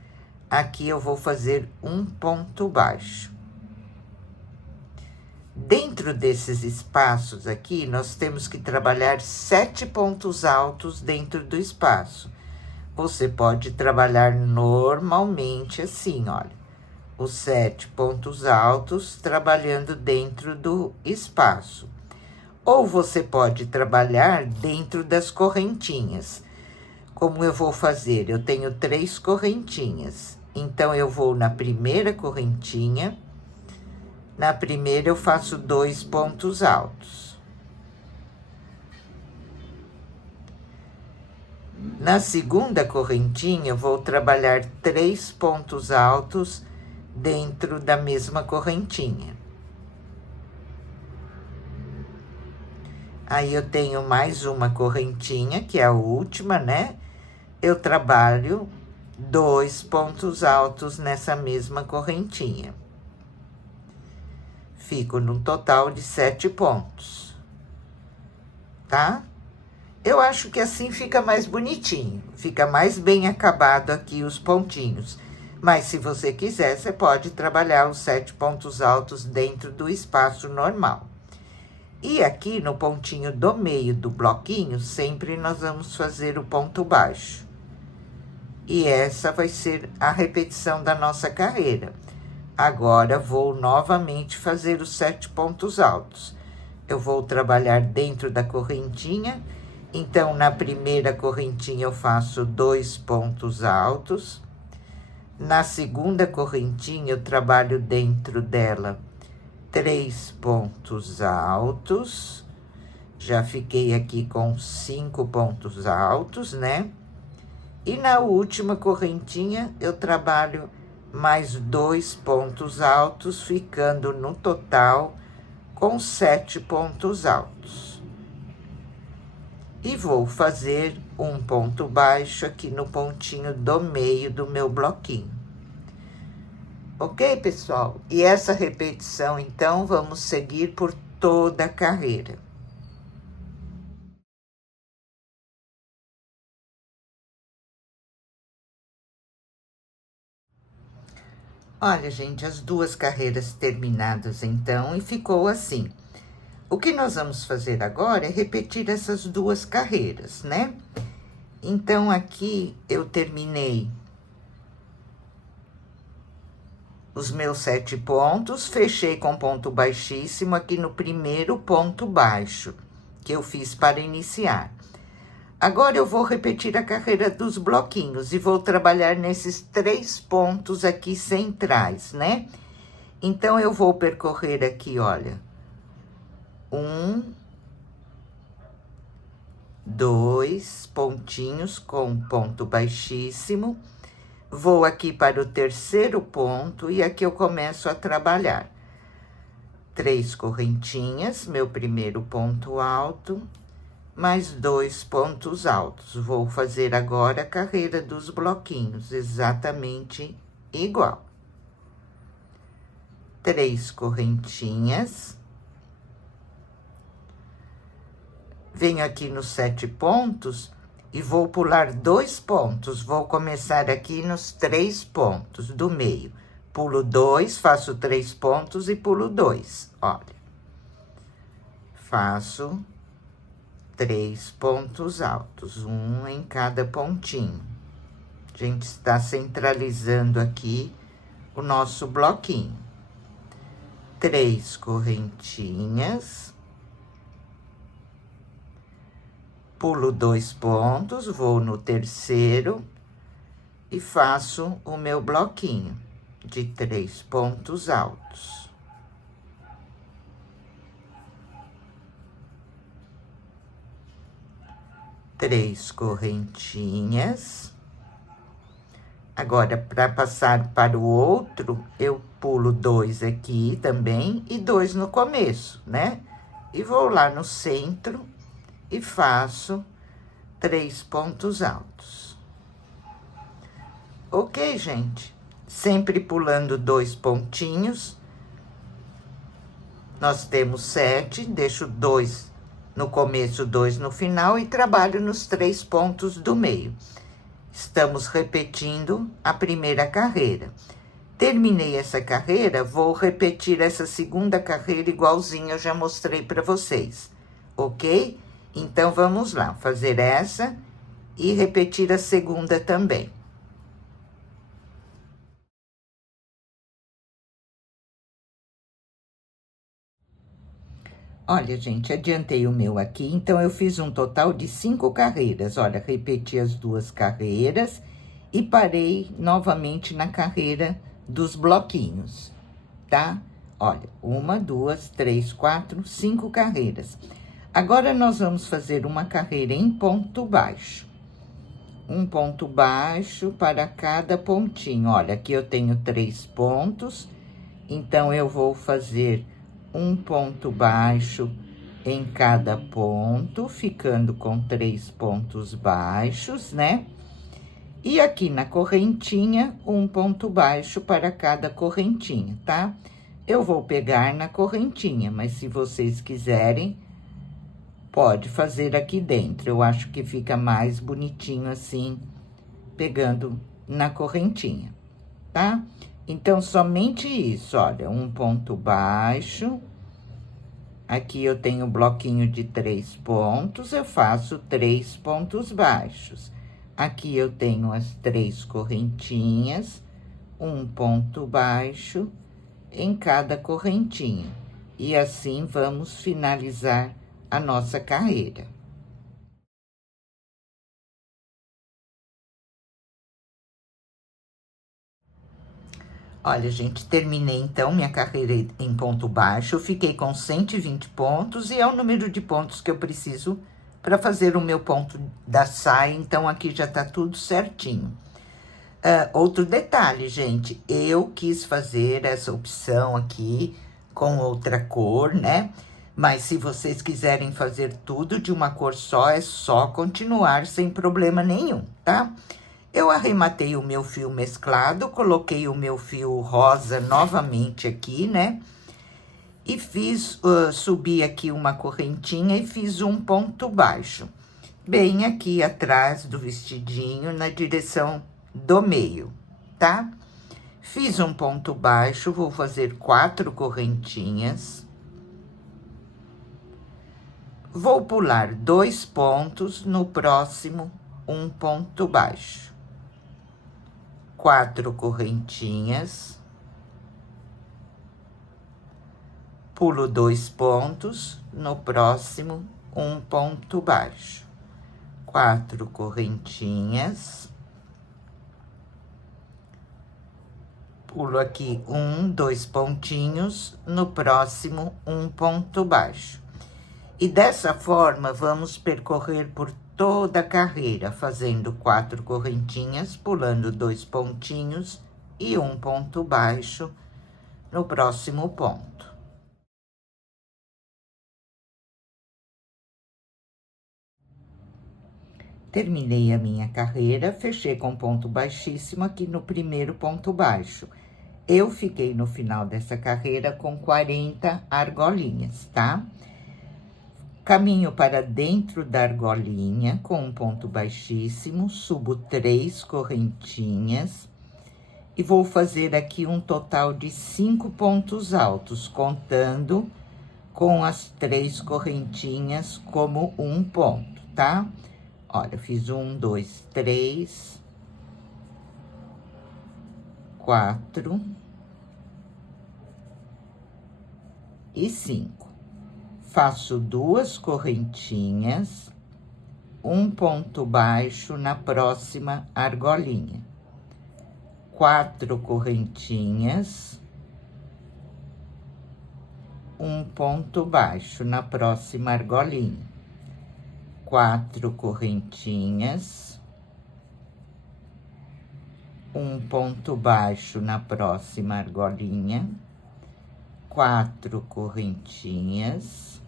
Aqui eu vou fazer um ponto baixo. Dentro desses espaços aqui, nós temos que trabalhar 7 pontos altos dentro do espaço. Você pode trabalhar normalmente assim, olha. Os 7 pontos altos trabalhando dentro do espaço. Ou você pode trabalhar dentro das correntinhas. Como eu vou fazer? Eu tenho 3 correntinhas. Então, eu vou na primeira correntinha. Na primeira, eu faço 2 pontos altos. Na segunda correntinha, eu vou trabalhar 3 pontos altos dentro da mesma correntinha. Aí, eu tenho mais uma correntinha, que é a última, né? Eu trabalho 2 pontos altos nessa mesma correntinha. Fico num total de 7 pontos, tá? Eu acho que assim fica mais bonitinho, fica mais bem acabado aqui os pontinhos. Mas se você quiser, você pode trabalhar os 7 pontos altos dentro do espaço normal. E aqui no pontinho do meio do bloquinho, sempre nós vamos fazer o ponto baixo. E essa vai ser a repetição da nossa carreira. Agora, vou novamente fazer os 7 pontos altos. Eu vou trabalhar dentro da correntinha. Então, na primeira correntinha, eu faço 2 pontos altos. Na segunda correntinha, eu trabalho dentro dela 3 pontos altos. Já fiquei aqui com 5 pontos altos, né? E na última correntinha, eu trabalho mais 2 pontos altos, ficando no total com 7 pontos altos. E vou fazer um ponto baixo aqui no pontinho do meio do meu bloquinho. Ok, pessoal? E essa repetição, então, vamos seguir por toda a carreira. Olha, gente, as 2 carreiras terminadas, então, e ficou assim. O que nós vamos fazer agora é repetir essas 2 carreiras, né? Então, aqui eu terminei os meus 7 pontos, fechei com ponto baixíssimo aqui no primeiro ponto baixo, que eu fiz para iniciar. Agora eu vou repetir a carreira dos bloquinhos e vou trabalhar nesses 3 pontos aqui centrais, né? Então, eu vou percorrer aqui, olha, 1, 2 pontinhos com ponto baixíssimo. Vou aqui para o terceiro ponto e aqui eu começo a trabalhar. 3 correntinhas, meu primeiro ponto alto, mais 2 pontos altos. Vou fazer agora a carreira dos bloquinhos, exatamente igual. 3 correntinhas. Venho aqui nos 7 pontos e vou pular 2 pontos. Vou começar aqui nos 3 pontos do meio. Pulo 2, faço 3 pontos e pulo 2, olha. Faço 3 pontos altos, um em cada pontinho. A gente está centralizando aqui o nosso bloquinho. 3 correntinhas. Pulo 2 pontos, vou no terceiro e faço o meu bloquinho de 3 pontos altos. Três correntinhas. Agora, para passar para o outro, eu pulo 2 aqui também e 2 no começo, né? E vou lá no centro e faço 3 pontos altos. Ok, gente? Sempre pulando 2 pontinhos. Nós temos 7, deixo 2 no começo, 2 no final e trabalho nos 3 pontos do meio. Estamos repetindo a primeira carreira. Terminei essa carreira, vou repetir essa segunda carreira igualzinho eu já mostrei para vocês, ok? Então, vamos lá, fazer essa e repetir a segunda também. Olha, gente, adiantei o meu aqui, então eu fiz um total de 5 carreiras. Olha, repeti as 2 carreiras e parei novamente na carreira dos bloquinhos, tá? Olha, 1, 2, 3, 4, 5 carreiras. Agora, nós vamos fazer uma carreira em ponto baixo. Um ponto baixo para cada pontinho. Olha, aqui eu tenho 3 pontos, então eu vou fazer um ponto baixo em cada ponto, ficando com 3 pontos baixos, né? E aqui na correntinha, um ponto baixo para cada correntinha, tá? Eu vou pegar na correntinha, mas se vocês quiserem, pode fazer aqui dentro. Eu acho que fica mais bonitinho assim, pegando na correntinha, tá? Então, somente isso, olha, um ponto baixo. Aqui eu tenho um bloquinho de 3 pontos, eu faço 3 pontos baixos. Aqui eu tenho as 3 correntinhas, um ponto baixo em cada correntinha. E assim vamos finalizar a nossa carreira. Olha, gente, terminei então minha carreira em ponto baixo, fiquei com 120 pontos e é o número de pontos que eu preciso para fazer o meu ponto da saia, então aqui já tá tudo certinho. Outro detalhe, gente, eu quis fazer essa opção aqui com outra cor, né? Mas se vocês quiserem fazer tudo de uma cor só, é só continuar sem problema nenhum, tá? Eu arrematei o meu fio mesclado, coloquei o meu fio rosa novamente aqui, né? E fiz, subi aqui uma correntinha e fiz um ponto baixo, bem aqui atrás do vestidinho, na direção do meio, tá? Fiz um ponto baixo, vou fazer 4 correntinhas. Vou pular 2 pontos, no próximo, um ponto baixo. 4 correntinhas, pulo 2 pontos, no próximo, um ponto baixo. 4 correntinhas. Pulo aqui 1, 2 pontinhos, no próximo, um ponto baixo. E dessa forma, vamos percorrer por toda a carreira, fazendo 4 correntinhas, pulando 2 pontinhos e um ponto baixo no próximo ponto. Terminei a minha carreira, fechei com ponto baixíssimo aqui no primeiro ponto baixo. Eu fiquei no final dessa carreira com 40 argolinhas, tá? Caminho para dentro da argolinha com um ponto baixíssimo, subo 3 correntinhas e vou fazer aqui um total de 5 pontos altos, contando com as 3 correntinhas como um ponto, tá? Olha, fiz 1, 2, 3, 4 e 5. Faço 2 correntinhas, um ponto baixo na próxima argolinha. 4 correntinhas, um ponto baixo na próxima argolinha. 4 correntinhas, um ponto baixo na próxima argolinha. 4 correntinhas,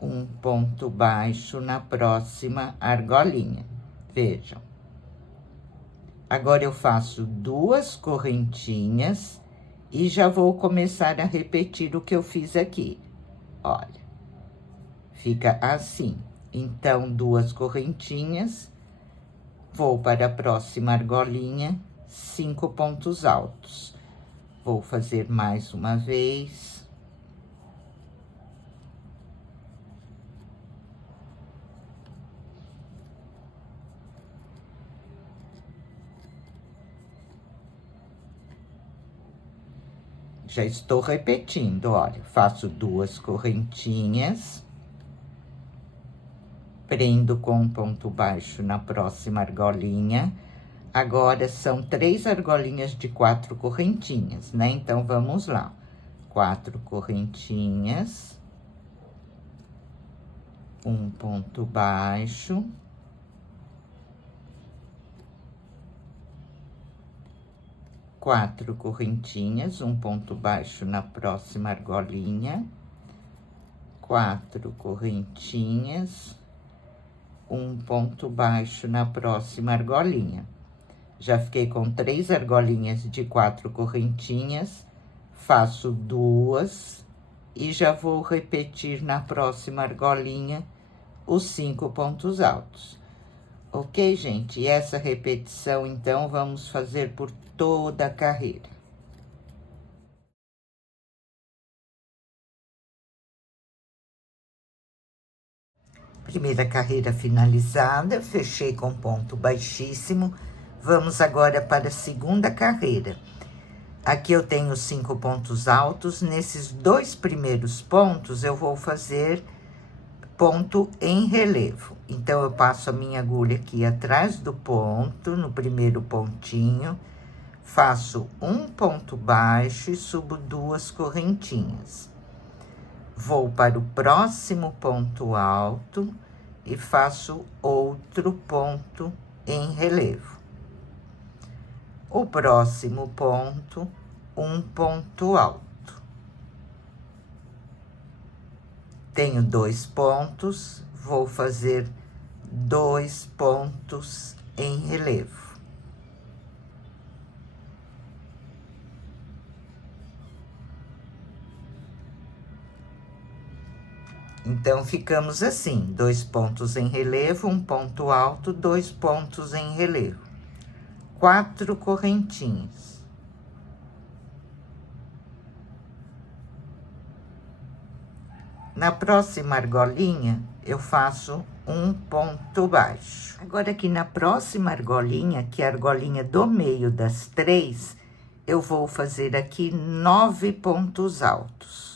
um ponto baixo na próxima argolinha. Vejam. Agora eu faço 2 correntinhas e já vou começar a repetir o que eu fiz aqui. Olha, fica assim. Então, 2 correntinhas, vou para a próxima argolinha, 5 pontos altos. Vou fazer mais uma vez. Já estou repetindo, olha, faço 2 correntinhas, prendo com um ponto baixo na próxima argolinha. Agora, são 3 argolinhas de 4 correntinhas, né? Então, vamos lá. 4 correntinhas, um ponto baixo. 4 correntinhas, um ponto baixo na próxima argolinha. 4 correntinhas, um ponto baixo na próxima argolinha. Já fiquei com 3 argolinhas de 4 correntinhas, faço 2 e já vou repetir na próxima argolinha os 5 pontos altos. Ok, gente? E essa repetição, então, vamos fazer por toda a carreira. Primeira carreira finalizada, fechei com ponto baixíssimo. Vamos agora para a segunda carreira. Aqui eu tenho 5 pontos altos. Nesses 2 primeiros pontos, eu vou fazer ponto em relevo. Então, eu passo a minha agulha aqui atrás do ponto, no primeiro pontinho, faço um ponto baixo e subo 2 correntinhas. Vou para o próximo ponto alto e faço outro ponto em relevo. O próximo ponto, um ponto alto. Tenho 2 pontos, vou fazer 2 pontos em relevo. Então, ficamos assim, 2 pontos em relevo, um ponto alto, 2 pontos em relevo. 4 correntinhas. Na próxima argolinha, eu faço um ponto baixo. Agora, aqui na próxima argolinha, que é a argolinha do meio das 3, eu vou fazer aqui 9 pontos altos.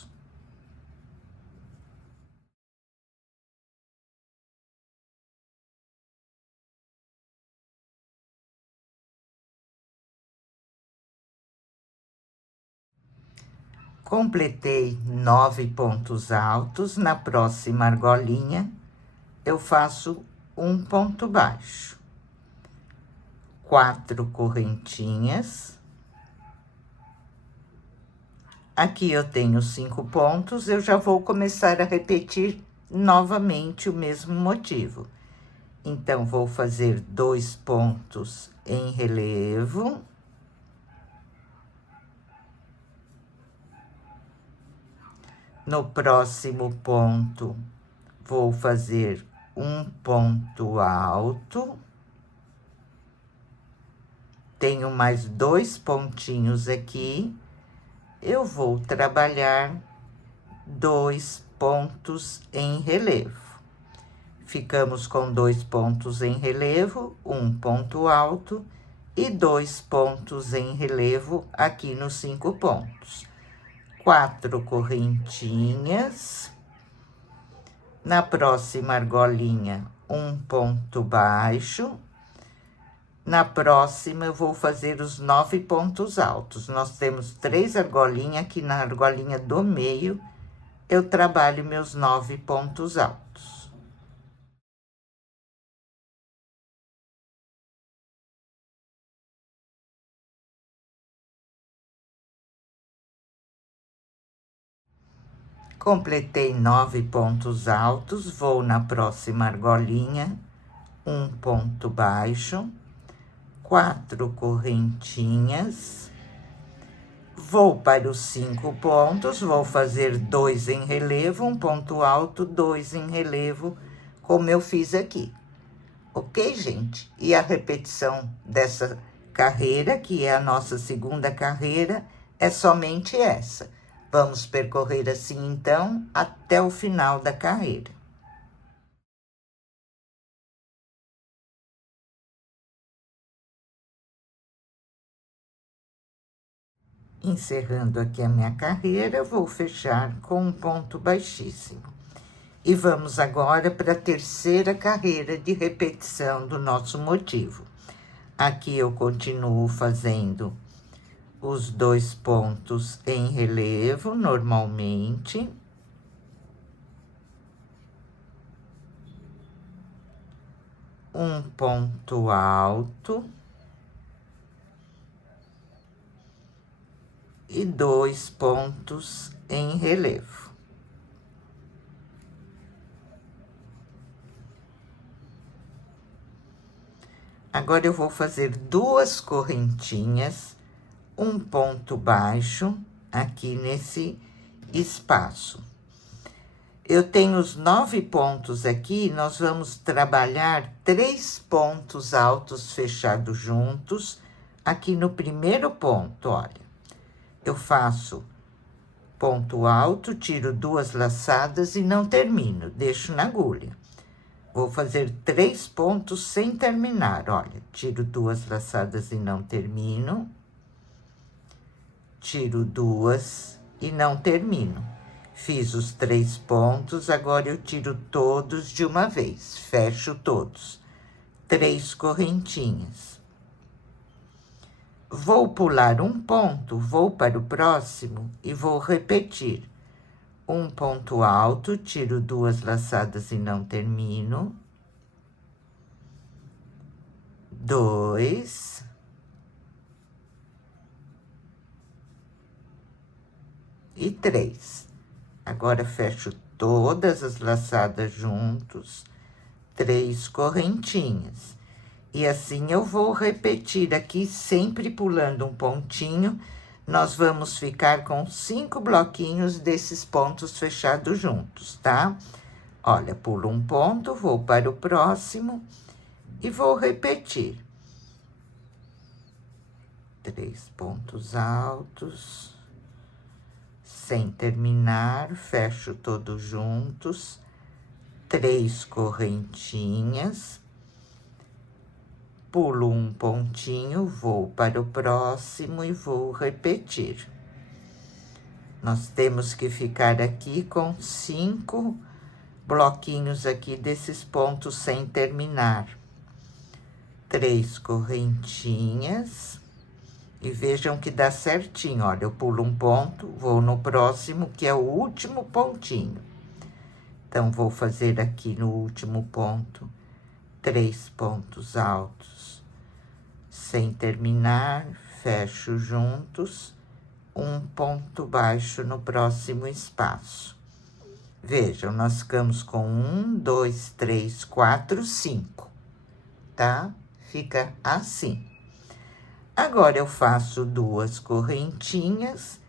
Completei 9 pontos altos. Na próxima argolinha, eu faço um ponto baixo. 4 correntinhas. Aqui eu tenho 5 pontos, eu já vou começar a repetir novamente o mesmo motivo. Então, vou fazer 2 pontos em relevo. No próximo ponto, vou fazer um ponto alto. Tenho mais 2 pontinhos aqui. Eu vou trabalhar 2 pontos em relevo. Ficamos com 2 pontos em relevo, um ponto alto e 2 pontos em relevo aqui nos 5 pontos. 4 correntinhas. Na próxima argolinha, um ponto baixo. Na próxima, eu vou fazer os 9 pontos altos. Nós temos 3 argolinhas, aqui na argolinha do meio, eu trabalho meus 9 pontos altos. Completei 9 pontos altos, vou na próxima argolinha, um ponto baixo, 4 correntinhas, vou para os 5 pontos, vou fazer 2 em relevo, um ponto alto, 2 em relevo, como eu fiz aqui. Ok, gente? E a repetição dessa carreira, que é a nossa segunda carreira, é somente essa. Vamos percorrer assim, então, até o final da carreira. Encerrando aqui a minha carreira, eu vou fechar com um ponto baixíssimo. E vamos agora para a terceira carreira de repetição do nosso motivo. Aqui eu continuo fazendo os 2 pontos em relevo, normalmente. Um ponto alto. E 2 pontos em relevo. Agora, eu vou fazer 2 correntinhas, um ponto baixo aqui nesse espaço. Eu tenho os 9 pontos aqui, nós vamos trabalhar 3 pontos altos fechados juntos, aqui no primeiro ponto, olha. Eu faço ponto alto, tiro 2 laçadas e não termino, deixo na agulha. Vou fazer 3 pontos sem terminar, olha, tiro 2 laçadas e não termino. Tiro 2 e não termino. Fiz os 3 pontos, agora eu tiro todos de uma vez, fecho todos. 3 correntinhas. Vou pular um ponto, vou para o próximo e vou repetir. Um ponto alto, tiro 2 laçadas e não termino. 2. E 3. Agora, fecho todas as laçadas juntos, 3 correntinhas. E assim, eu vou repetir aqui, sempre pulando um pontinho. Nós vamos ficar com 5 bloquinhos desses pontos fechados juntos, tá? Olha, pulo um ponto, vou para o próximo e vou repetir. 3 pontos altos. Sem terminar, fecho todos juntos. 3 correntinhas. Pulo um pontinho, vou para o próximo e vou repetir. Nós temos que ficar aqui com 5 bloquinhos aqui desses pontos sem terminar. 3 correntinhas E vejam que dá certinho, olha, eu pulo um ponto, vou no próximo, que é o último pontinho. Então, vou fazer aqui no último ponto 3 pontos altos, sem terminar, fecho juntos, um ponto baixo no próximo espaço. Vejam, nós ficamos com 1, 2, 3, 4, 5, tá? Fica assim. Agora, eu faço 2 correntinhas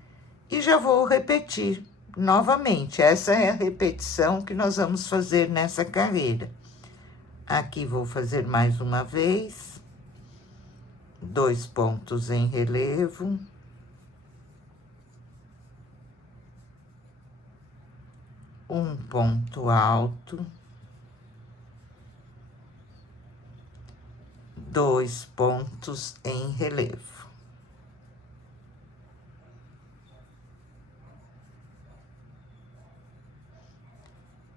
e já vou repetir novamente. Essa é a repetição que nós vamos fazer nessa carreira. Aqui vou fazer mais uma vez. 2 pontos em relevo. Um ponto alto. 2 pontos em relevo.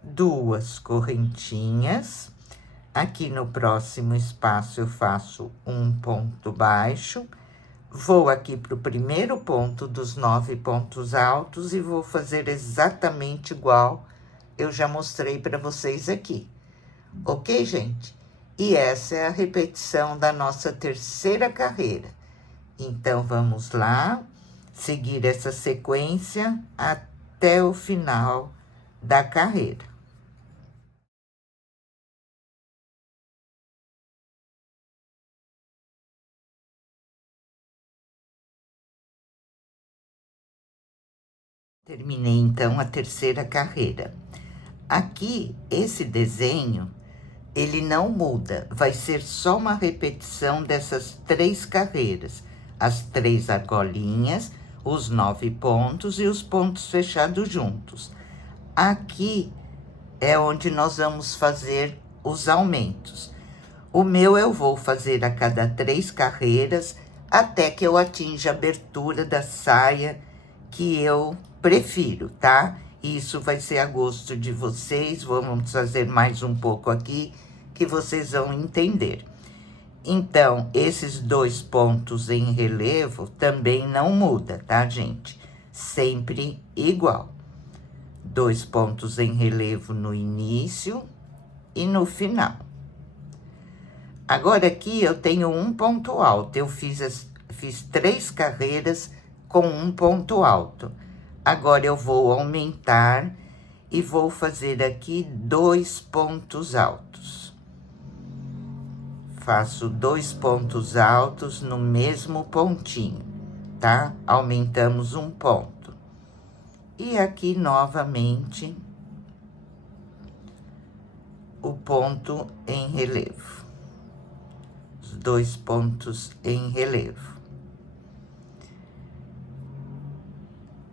Duas correntinhas. Aqui no próximo espaço eu faço um ponto baixo. Vou aqui para o primeiro ponto dos 9 pontos altos e vou fazer exatamente igual eu já mostrei para vocês aqui. Ok, gente? E essa é a repetição da nossa terceira carreira. Então, vamos lá, seguir essa sequência até o final da carreira. Terminei, então, a terceira carreira. Aqui, esse desenho, ele não muda, vai ser só uma repetição dessas 3 carreiras. As 3 argolinhas, os 9 pontos e os pontos fechados juntos. Aqui é onde nós vamos fazer os aumentos. O meu eu vou fazer a cada 3 carreiras, até que eu atinja a abertura da saia que eu prefiro, tá? Isso vai ser a gosto de vocês, vamos fazer mais um pouco aqui, que vocês vão entender. Então, esses 2 pontos em relevo também não muda, tá, gente? Sempre igual. 2 pontos em relevo no início e no final. Agora, aqui eu tenho um ponto alto, eu fiz 3 carreiras com um ponto alto. Agora, eu vou aumentar e vou fazer aqui 2 pontos altos. Faço 2 pontos altos no mesmo pontinho, tá? Aumentamos um ponto. E aqui, novamente, o ponto em relevo. Os 2 pontos em relevo.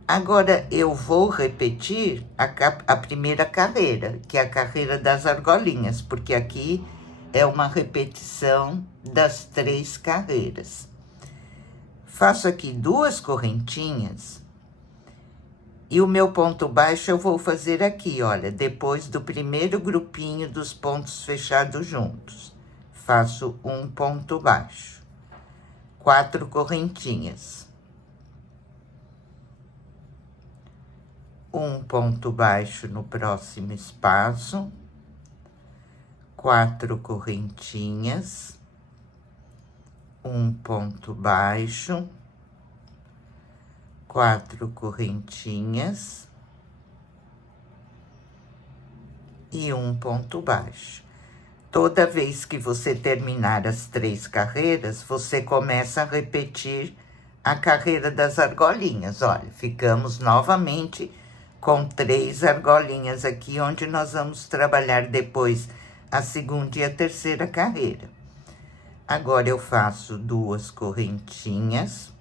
Agora, eu vou repetir a primeira carreira, que é a carreira das argolinhas, porque aqui é uma repetição das 3 carreiras. Faço aqui 2 correntinhas e o meu ponto baixo eu vou fazer aqui, olha, depois do primeiro grupinho dos pontos fechados juntos. Faço um ponto baixo. 4 correntinhas. Um ponto baixo no próximo espaço. 4 correntinhas. Um ponto baixo. 4 correntinhas. E um ponto baixo. Toda vez que você terminar as 3 carreiras, você começa a repetir a carreira das argolinhas. Olha, ficamos novamente com 3 argolinhas aqui, onde nós vamos trabalhar depois a segunda e a terceira carreira. Agora, eu faço 2 correntinhas.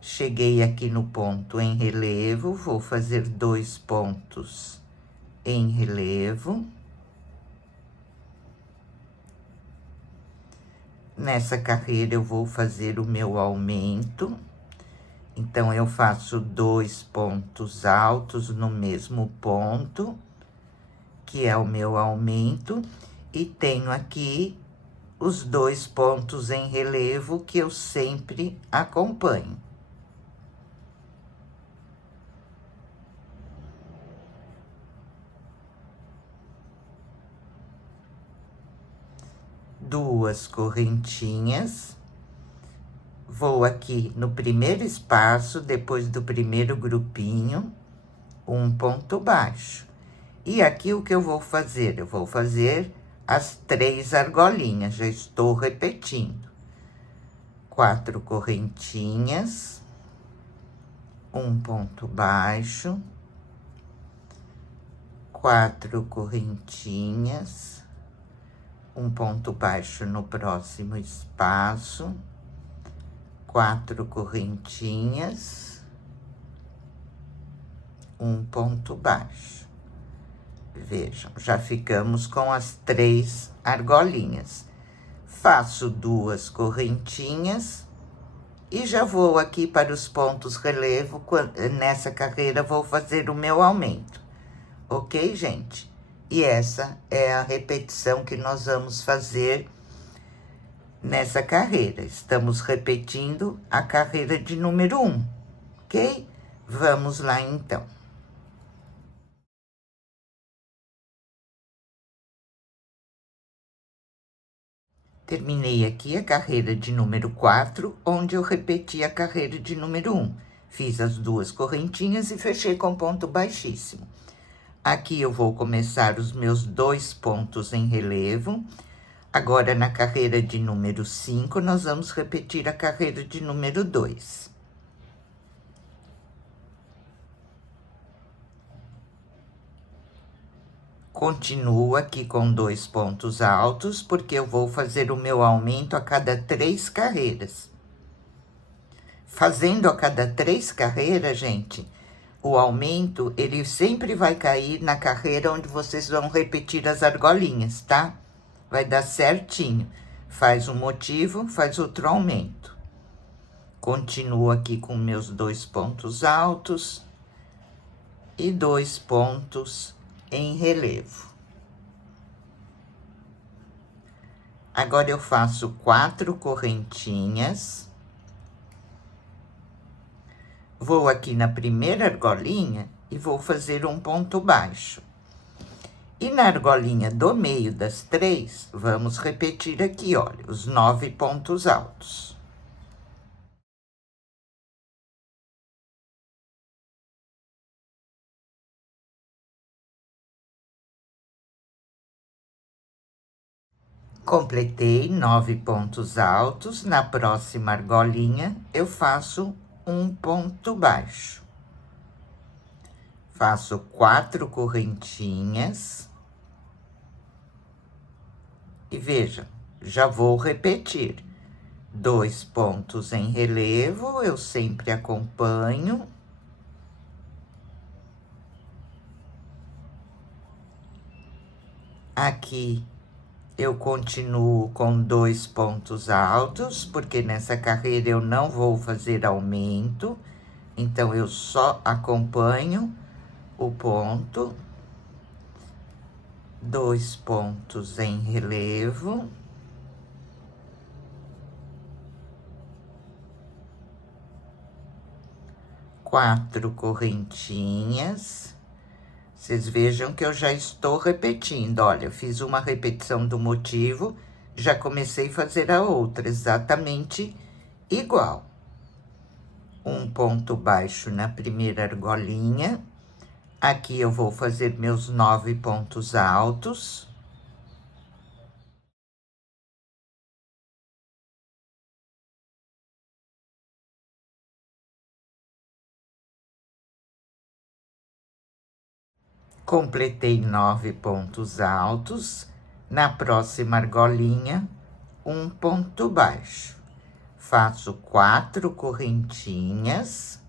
Cheguei aqui no ponto em relevo, vou fazer 2 pontos em relevo. Nessa carreira, eu vou fazer o meu aumento. Então, eu faço 2 pontos altos no mesmo ponto, que é o meu aumento, e tenho aqui os 2 pontos em relevo que eu sempre acompanho. Duas correntinhas. Vou aqui no primeiro espaço, depois do primeiro grupinho, um ponto baixo. E aqui o que eu vou fazer? Eu vou fazer as 3 argolinhas, já estou repetindo. 4 correntinhas, um ponto baixo, 4 correntinhas, um ponto baixo no próximo espaço, 4 correntinhas, um ponto baixo. Vejam, já ficamos com as 3 argolinhas. Faço 2 correntinhas e já vou aqui para os pontos relevo. Nessa carreira vou fazer o meu aumento, ok, gente? E essa é a repetição que nós vamos fazer nessa carreira. Estamos repetindo a carreira de número 1, ok? Vamos lá, então. Terminei aqui a carreira de número 4, onde eu repeti a carreira de número 1. Fiz as 2 correntinhas e fechei com ponto baixíssimo. Aqui eu vou começar os meus 2 pontos em relevo. Agora, na carreira de número 5, nós vamos repetir a carreira de número 2. Continuo aqui com 2 pontos altos, porque eu vou fazer o meu aumento a cada 3 carreiras. Fazendo a cada 3 carreiras, gente, o aumento, ele sempre vai cair na carreira onde vocês vão repetir as argolinhas, tá? Vai dar certinho. Faz um motivo, faz outro aumento. Continuo aqui com meus 2 pontos altos e 2 pontos em relevo. Agora, eu faço 4 correntinhas. Vou aqui na primeira argolinha e vou fazer um ponto baixo. E na argolinha do meio das 3, vamos repetir aqui, olha, os 9 pontos altos. Completei 9 pontos altos. Na próxima argolinha, eu faço um ponto baixo. Faço 4 correntinhas. E vejam, já vou repetir. 2 pontos em relevo, eu sempre acompanho. Aqui eu continuo com 2 pontos altos, porque nessa carreira eu não vou fazer aumento, então eu só acompanho o ponto. 2 pontos em relevo. Quatro correntinhas. Vocês vejam que eu já estou repetindo. Olha, eu fiz uma repetição do motivo, já comecei a fazer a outra, exatamente igual. Um ponto baixo na primeira argolinha. Aqui eu vou fazer meus 9 pontos altos. Completei 9 pontos altos. Na próxima argolinha, um ponto baixo. Faço 4 correntinhas.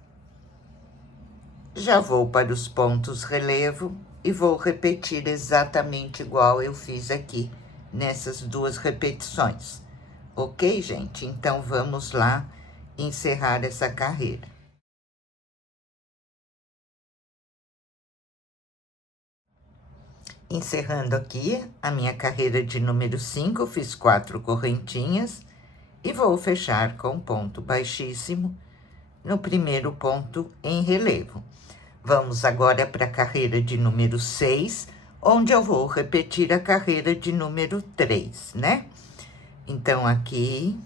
Já vou para os pontos relevo e vou repetir exatamente igual eu fiz aqui, nessas 2 repetições. Ok, gente? Então, vamos lá encerrar essa carreira. Encerrando aqui a minha carreira de número 5, eu fiz 4 correntinhas e vou fechar com ponto baixíssimo no primeiro ponto em relevo. Vamos agora para a carreira de número 6, onde eu vou repetir a carreira de número 3, né? Então, aqui,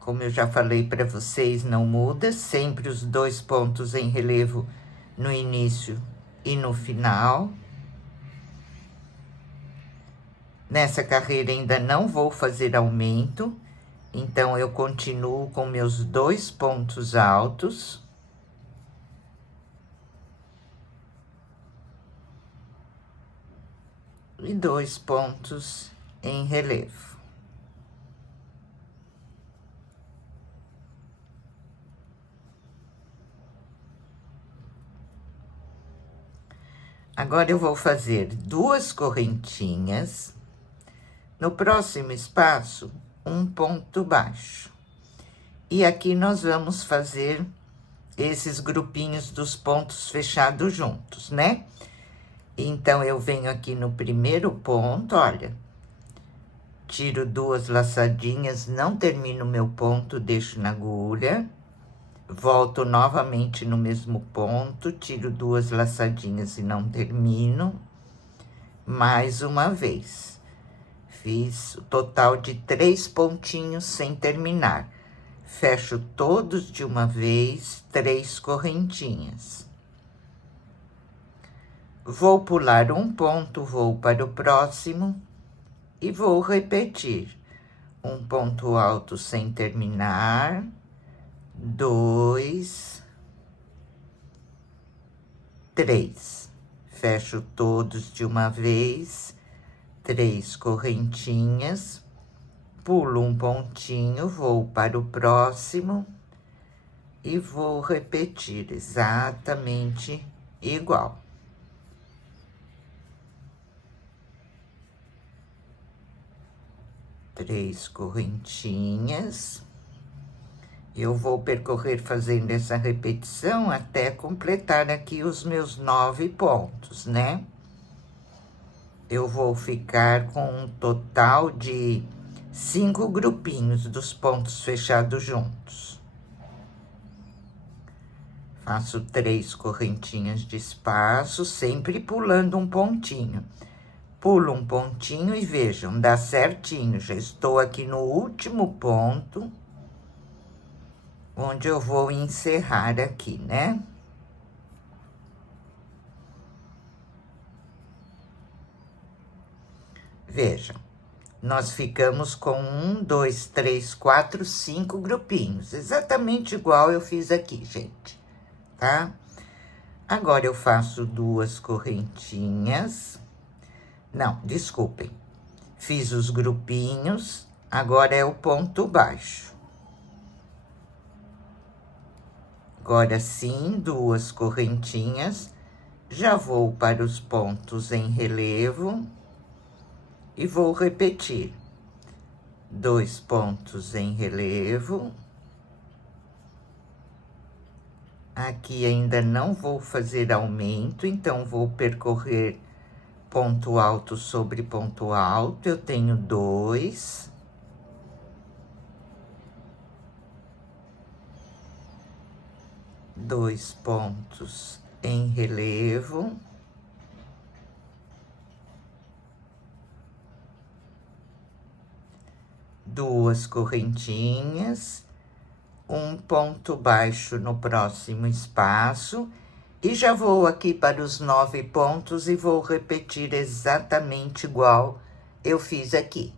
como eu já falei para vocês, não muda, sempre os 2 pontos em relevo no início e no final. Nessa carreira ainda não vou fazer aumento, então eu continuo com meus 2 pontos altos. E 2 pontos em relevo. Agora eu vou fazer 2 correntinhas. No próximo espaço, um ponto baixo. E aqui nós vamos fazer esses grupinhos dos pontos fechados juntos, né? Então, eu venho aqui no primeiro ponto, olha, tiro 2 laçadinhas, não termino meu ponto, deixo na agulha, volto novamente no mesmo ponto, tiro 2 laçadinhas e não termino, mais uma vez. Fiz o total de 3 pontinhos sem terminar. Fecho todos de uma vez, 3 correntinhas. Vou pular um ponto, vou para o próximo e vou repetir. Um ponto alto sem terminar, 2, 3. Fecho todos de uma vez, 3 correntinhas, pulo um pontinho, vou para o próximo e vou repetir exatamente igual. Três correntinhas. Eu vou percorrer fazendo essa repetição até completar aqui os meus 9 pontos, né? Eu vou ficar com um total de 5 grupinhos dos pontos fechados juntos. Faço 3 correntinhas de espaço, sempre pulando um pontinho. Pulo um pontinho e vejam, dá certinho. Já estou aqui no último ponto, onde eu vou encerrar aqui, né? Vejam, nós ficamos com 1, 2, 3, 4, 5 grupinhos. Exatamente igual eu fiz aqui, gente, tá? Agora, eu faço 2 correntinhas. Não, desculpem. Fiz os grupinhos, agora é o ponto baixo. Agora sim, 2 correntinhas. Já vou para os pontos em relevo. E vou repetir. 2 pontos em relevo. Aqui ainda não vou fazer aumento, então vou percorrer ponto alto sobre ponto alto. Eu tenho 2. Dois pontos em relevo. Duas correntinhas, um ponto baixo no próximo espaço, e já vou aqui para os 9 pontos e vou repetir exatamente igual eu fiz aqui.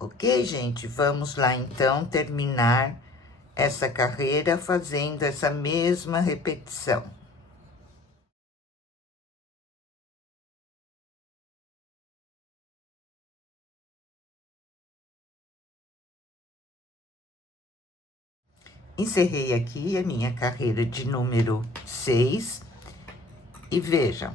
Ok, gente? Vamos lá, então, terminar essa carreira fazendo essa mesma repetição. Encerrei aqui a minha carreira de número 6. E vejam,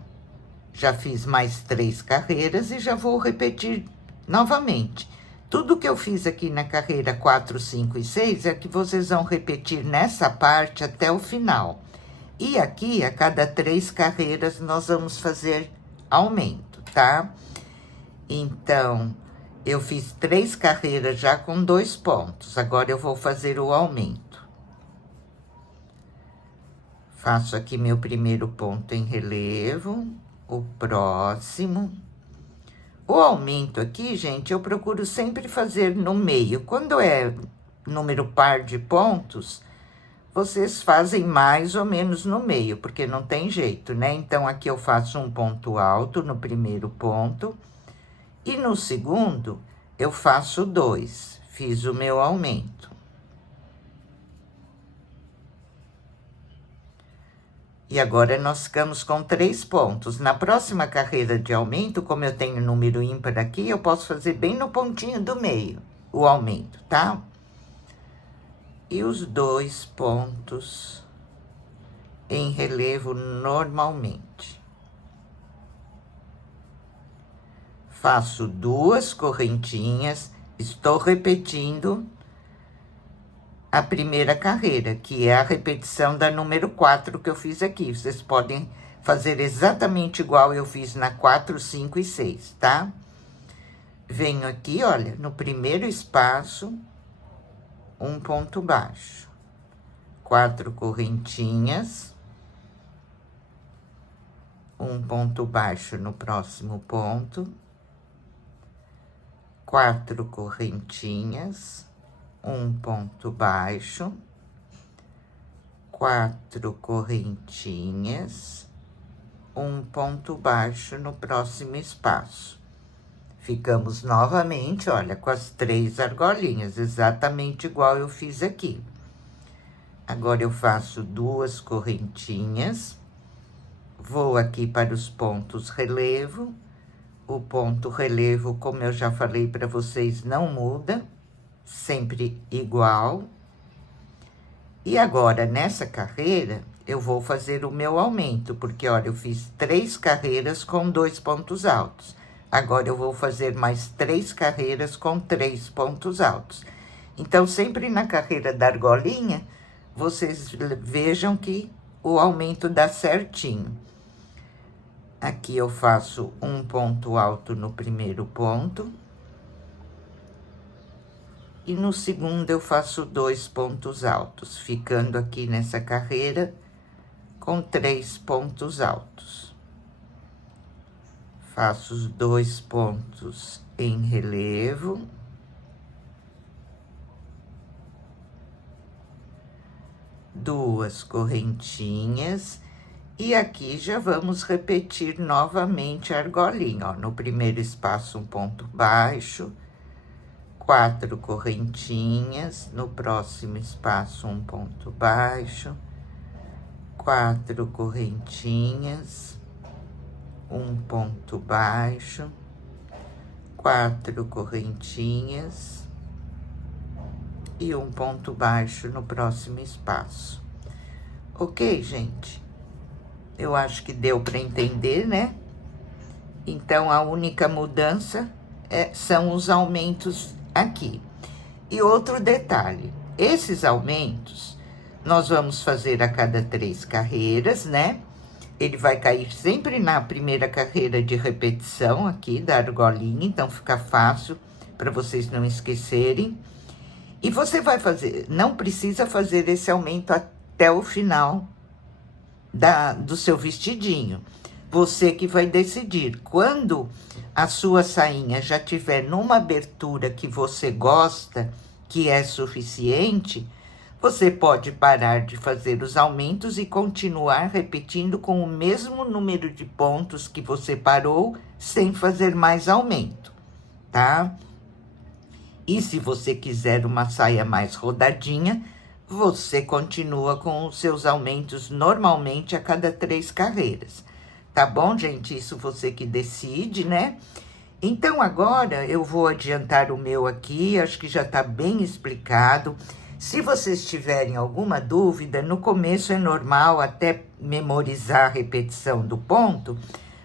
já fiz mais 3 carreiras e já vou repetir novamente. Tudo que eu fiz aqui na carreira 4, 5 e 6 é que vocês vão repetir nessa parte até o final. E aqui, a cada 3 carreiras, nós vamos fazer aumento. tá? Então, eu fiz 3 carreiras já com 2 pontos. Agora eu vou fazer o aumento. Faço aqui meu primeiro ponto em relevo, o próximo. O aumento aqui, gente, eu procuro sempre fazer no meio. Quando é número par de pontos, vocês fazem mais ou menos no meio, porque não tem jeito, né? Então, aqui eu faço um ponto alto no primeiro ponto. E no segundo, eu faço 2. Fiz o meu aumento. E agora, nós ficamos com 3 pontos. Na próxima carreira de aumento, como eu tenho número ímpar aqui, eu posso fazer bem no pontinho do meio, o aumento, tá? E os 2 pontos em relevo normalmente. Faço 2 correntinhas, estou repetindo a primeira carreira, que é a repetição da número 4 que eu fiz aqui. Vocês podem fazer exatamente igual eu fiz na 4, 5 e 6, tá? Venho aqui, olha, no primeiro espaço, um ponto baixo. 4 correntinhas. Um ponto baixo no próximo ponto. 4 correntinhas. Um ponto baixo, 4 correntinhas, um ponto baixo no próximo espaço. Ficamos novamente, olha, com as 3 argolinhas, exatamente igual eu fiz aqui. Agora, eu faço 2 correntinhas, vou aqui para os pontos relevo. O ponto relevo, como eu já falei para vocês, não muda. Sempre igual. E agora, nessa carreira, eu vou fazer o meu aumento, porque, olha, eu fiz 3 carreiras com 2 pontos altos. Agora, eu vou fazer mais 3 carreiras com 3 pontos altos. Então, sempre na carreira da argolinha, vocês vejam que o aumento dá certinho. Aqui eu faço um ponto alto no primeiro ponto. E no segundo, eu faço 2 pontos altos, ficando aqui nessa carreira com 3 pontos altos. Faço os 2 pontos em relevo. Duas correntinhas. E aqui já vamos repetir novamente a argolinha, ó. No primeiro espaço, um ponto baixo. 4 correntinhas, no próximo espaço, um ponto baixo, 4 correntinhas, um ponto baixo, 4 correntinhas e um ponto baixo no próximo espaço. Ok, gente? Eu acho que deu para entender, né? Então, a única mudança são os aumentos aqui. E outro detalhe, esses aumentos nós vamos fazer a cada 3 carreiras, né? Ele vai cair sempre na primeira carreira de repetição aqui da argolinha, então fica fácil para vocês não esquecerem. E você vai fazer, não precisa fazer esse aumento até o final do seu vestidinho. Você que vai decidir. Quando a sua sainha já tiver numa abertura que você gosta, que é suficiente, você pode parar de fazer os aumentos e continuar repetindo com o mesmo número de pontos que você parou, sem fazer mais aumento, tá? E se você quiser uma saia mais rodadinha, você continua com os seus aumentos normalmente a cada 3 carreiras. Tá bom, gente? Isso você que decide, né? Então, agora eu vou adiantar o meu aqui, acho que já tá bem explicado. Se vocês tiverem alguma dúvida, no começo é normal até memorizar a repetição do ponto,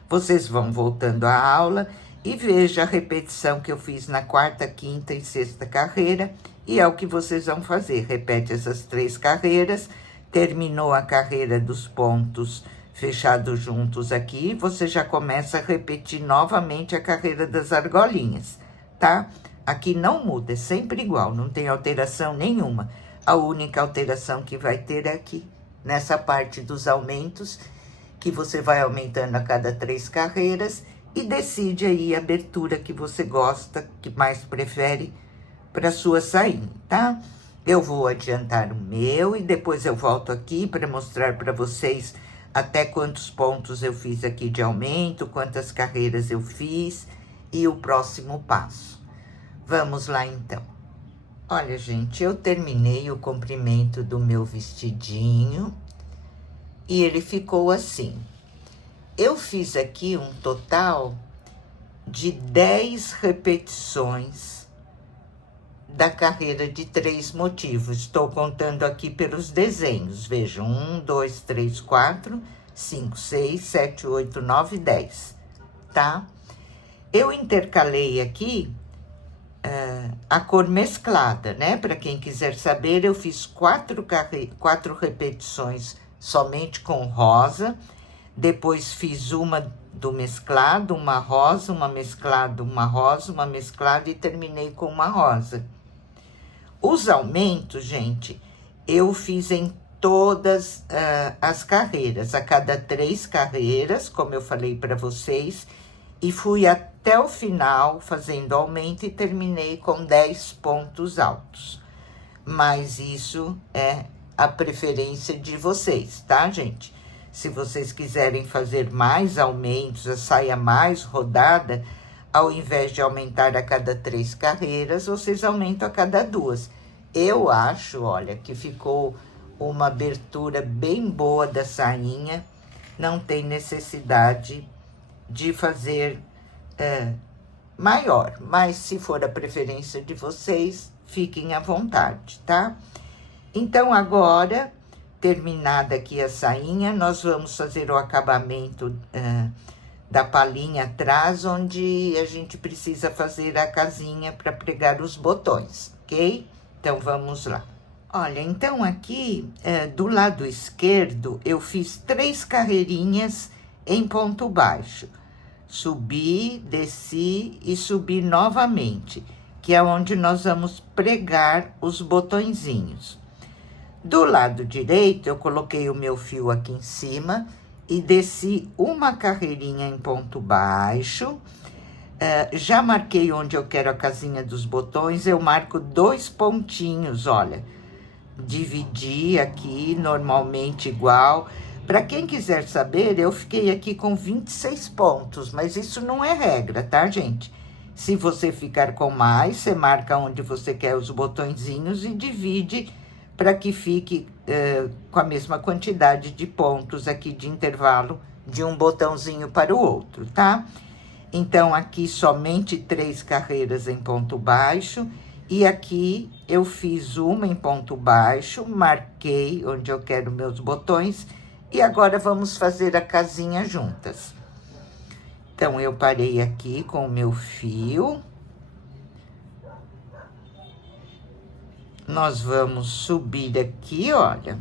vocês vão voltando à aula e veja a repetição que eu fiz na 4ª, 5ª e 6ª carreira, e é o que vocês vão fazer. Repete essas 3 carreiras, terminou a carreira dos pontos fechados juntos aqui, você já começa a repetir novamente a carreira das argolinhas, tá? Aqui não muda, é sempre igual, não tem alteração nenhuma. A única alteração que vai ter é aqui, nessa parte dos aumentos, que você vai aumentando a cada 3 carreiras e decide aí a abertura que você gosta, que mais prefere para sua sainha, tá? Eu vou adiantar o meu e depois eu volto aqui para mostrar para vocês até quantos pontos eu fiz aqui de aumento, quantas carreiras eu fiz e o próximo passo. Vamos lá, então. Olha, gente, eu terminei o comprimento do meu vestidinho e ele ficou assim. Eu fiz aqui um total de 10 repetições da carreira de 3 motivos. Estou contando aqui pelos desenhos. Vejam, 1, 2, 3, 4, 5, 6, 7, 8, 9, 10, tá? Eu intercalei aqui a cor mesclada, né? Para quem quiser saber, eu fiz 4 repetições somente com rosa, depois fiz uma do mesclado, uma rosa, uma mesclada, uma rosa, uma mesclada e terminei com uma rosa. Os aumentos, gente, eu fiz em todas as carreiras, a cada 3 carreiras, como eu falei para vocês, e fui até o final fazendo aumento e terminei com 10 pontos altos. Mas isso é a preferência de vocês, tá, gente? Se vocês quiserem fazer mais aumentos, a saia mais rodada, ao invés de aumentar a cada 3 carreiras, vocês aumentam a cada 2. Eu acho, olha, que ficou uma abertura bem boa da sainha, não tem necessidade de fazer maior, mas se for a preferência de vocês, fiquem à vontade, tá? Então, agora, terminada aqui a sainha, nós vamos fazer o acabamento da palhinha atrás, onde a gente precisa fazer a casinha para pregar os botões, ok? Então, vamos lá. Olha, então aqui, do lado esquerdo, eu fiz 3 carreirinhas em ponto baixo. Subi, desci e subi novamente, que é onde nós vamos pregar os botõezinhos. Do lado direito, eu coloquei o meu fio aqui em cima e desci uma carreirinha em ponto baixo. Já marquei onde eu quero a casinha dos botões, eu marco 2 pontinhos, olha. Dividi aqui, normalmente igual. Para quem quiser saber, eu fiquei aqui com 26 pontos, mas isso não é regra, tá, gente? Se você ficar com mais, você marca onde você quer os botõezinhos e divide para que fique com a mesma quantidade de pontos aqui de intervalo de um botãozinho para o outro, tá? Então, aqui somente 3 carreiras em ponto baixo e aqui eu fiz uma em ponto baixo, marquei onde eu quero meus botões e agora vamos fazer a casinha juntas. Então, eu parei aqui com o meu fio. Nós vamos subir aqui, olha,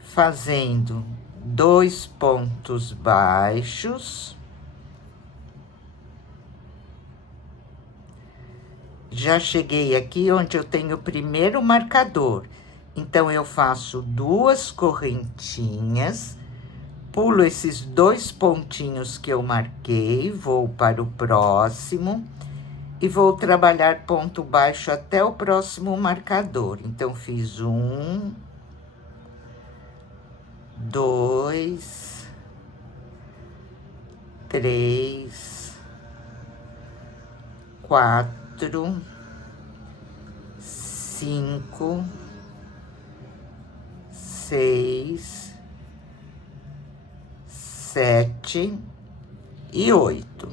fazendo 2 pontos baixos. Já cheguei aqui onde eu tenho o primeiro marcador. Então, eu faço 2 correntinhas, pulo esses 2 pontinhos que eu marquei, vou para o próximo e vou trabalhar ponto baixo até o próximo marcador. Então, fiz 1, 2, 3, 4, 5, 6, 7 e 8.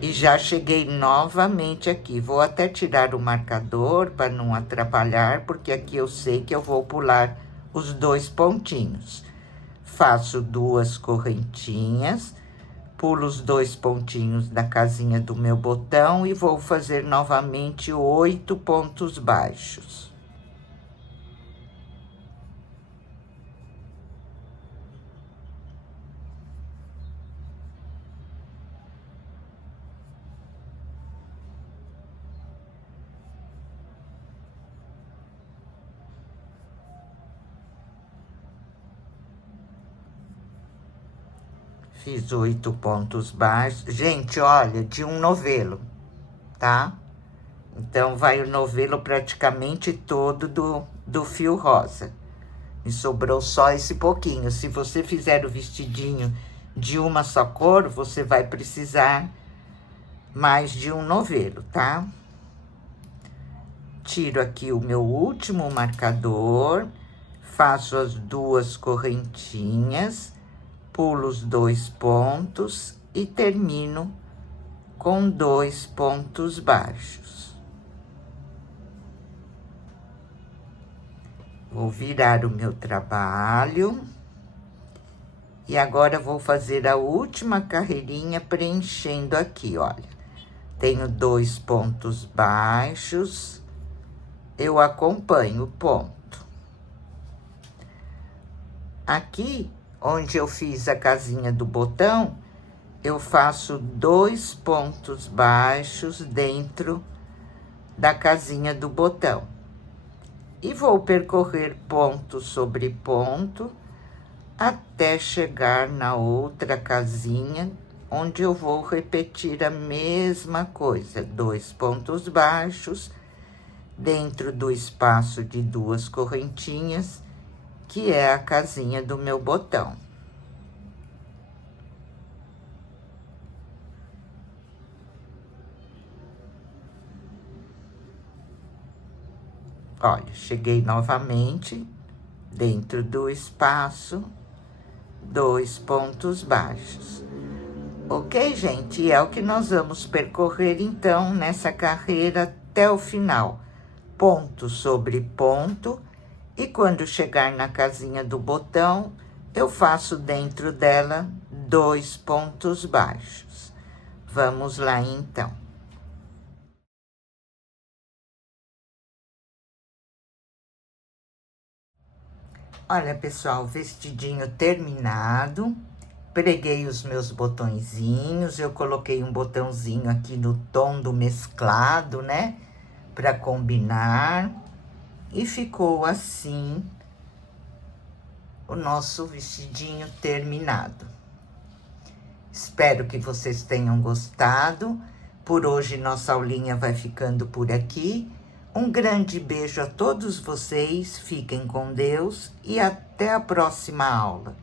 E já cheguei novamente aqui. Vou até tirar o marcador para não atrapalhar, porque aqui eu sei que eu vou pular os 2 pontinhos. Faço 2 correntinhas, pulo os 2 pontinhos da casinha do meu botão e vou fazer novamente 8 pontos baixos. Fiz 8 pontos baixos. Gente, olha, de um novelo, tá? Então, vai o novelo praticamente todo do fio rosa. Me sobrou só esse pouquinho. Se você fizer o vestidinho de uma só cor, você vai precisar mais de um novelo, tá? Tiro aqui o meu último marcador, faço as 2 correntinhas, pulo os 2 pontos e termino com 2 pontos baixos. Vou virar o meu trabalho. E agora, vou fazer a última carreirinha preenchendo aqui, olha. Tenho 2 pontos baixos, eu acompanho o ponto. Aqui, onde eu fiz a casinha do botão, eu faço 2 pontos baixos dentro da casinha do botão. E vou percorrer ponto sobre ponto, até chegar na outra casinha, onde eu vou repetir a mesma coisa. 2 pontos baixos, dentro do espaço de 2 correntinhas, que é a casinha do meu botão. Olha, cheguei novamente, dentro do espaço, 2 pontos baixos. Ok, gente? E é o que nós vamos percorrer, então, nessa carreira até o final. Ponto sobre ponto, e quando chegar na casinha do botão, eu faço dentro dela 2 pontos baixos. Vamos lá, então. Olha, pessoal, vestidinho terminado. Preguei os meus botõezinhos, eu coloquei um botãozinho aqui no tom do mesclado, né? Pra combinar. E ficou assim o nosso vestidinho terminado. Espero que vocês tenham gostado. Por hoje, nossa aulinha vai ficando por aqui. Um grande beijo a todos vocês, fiquem com Deus e até a próxima aula.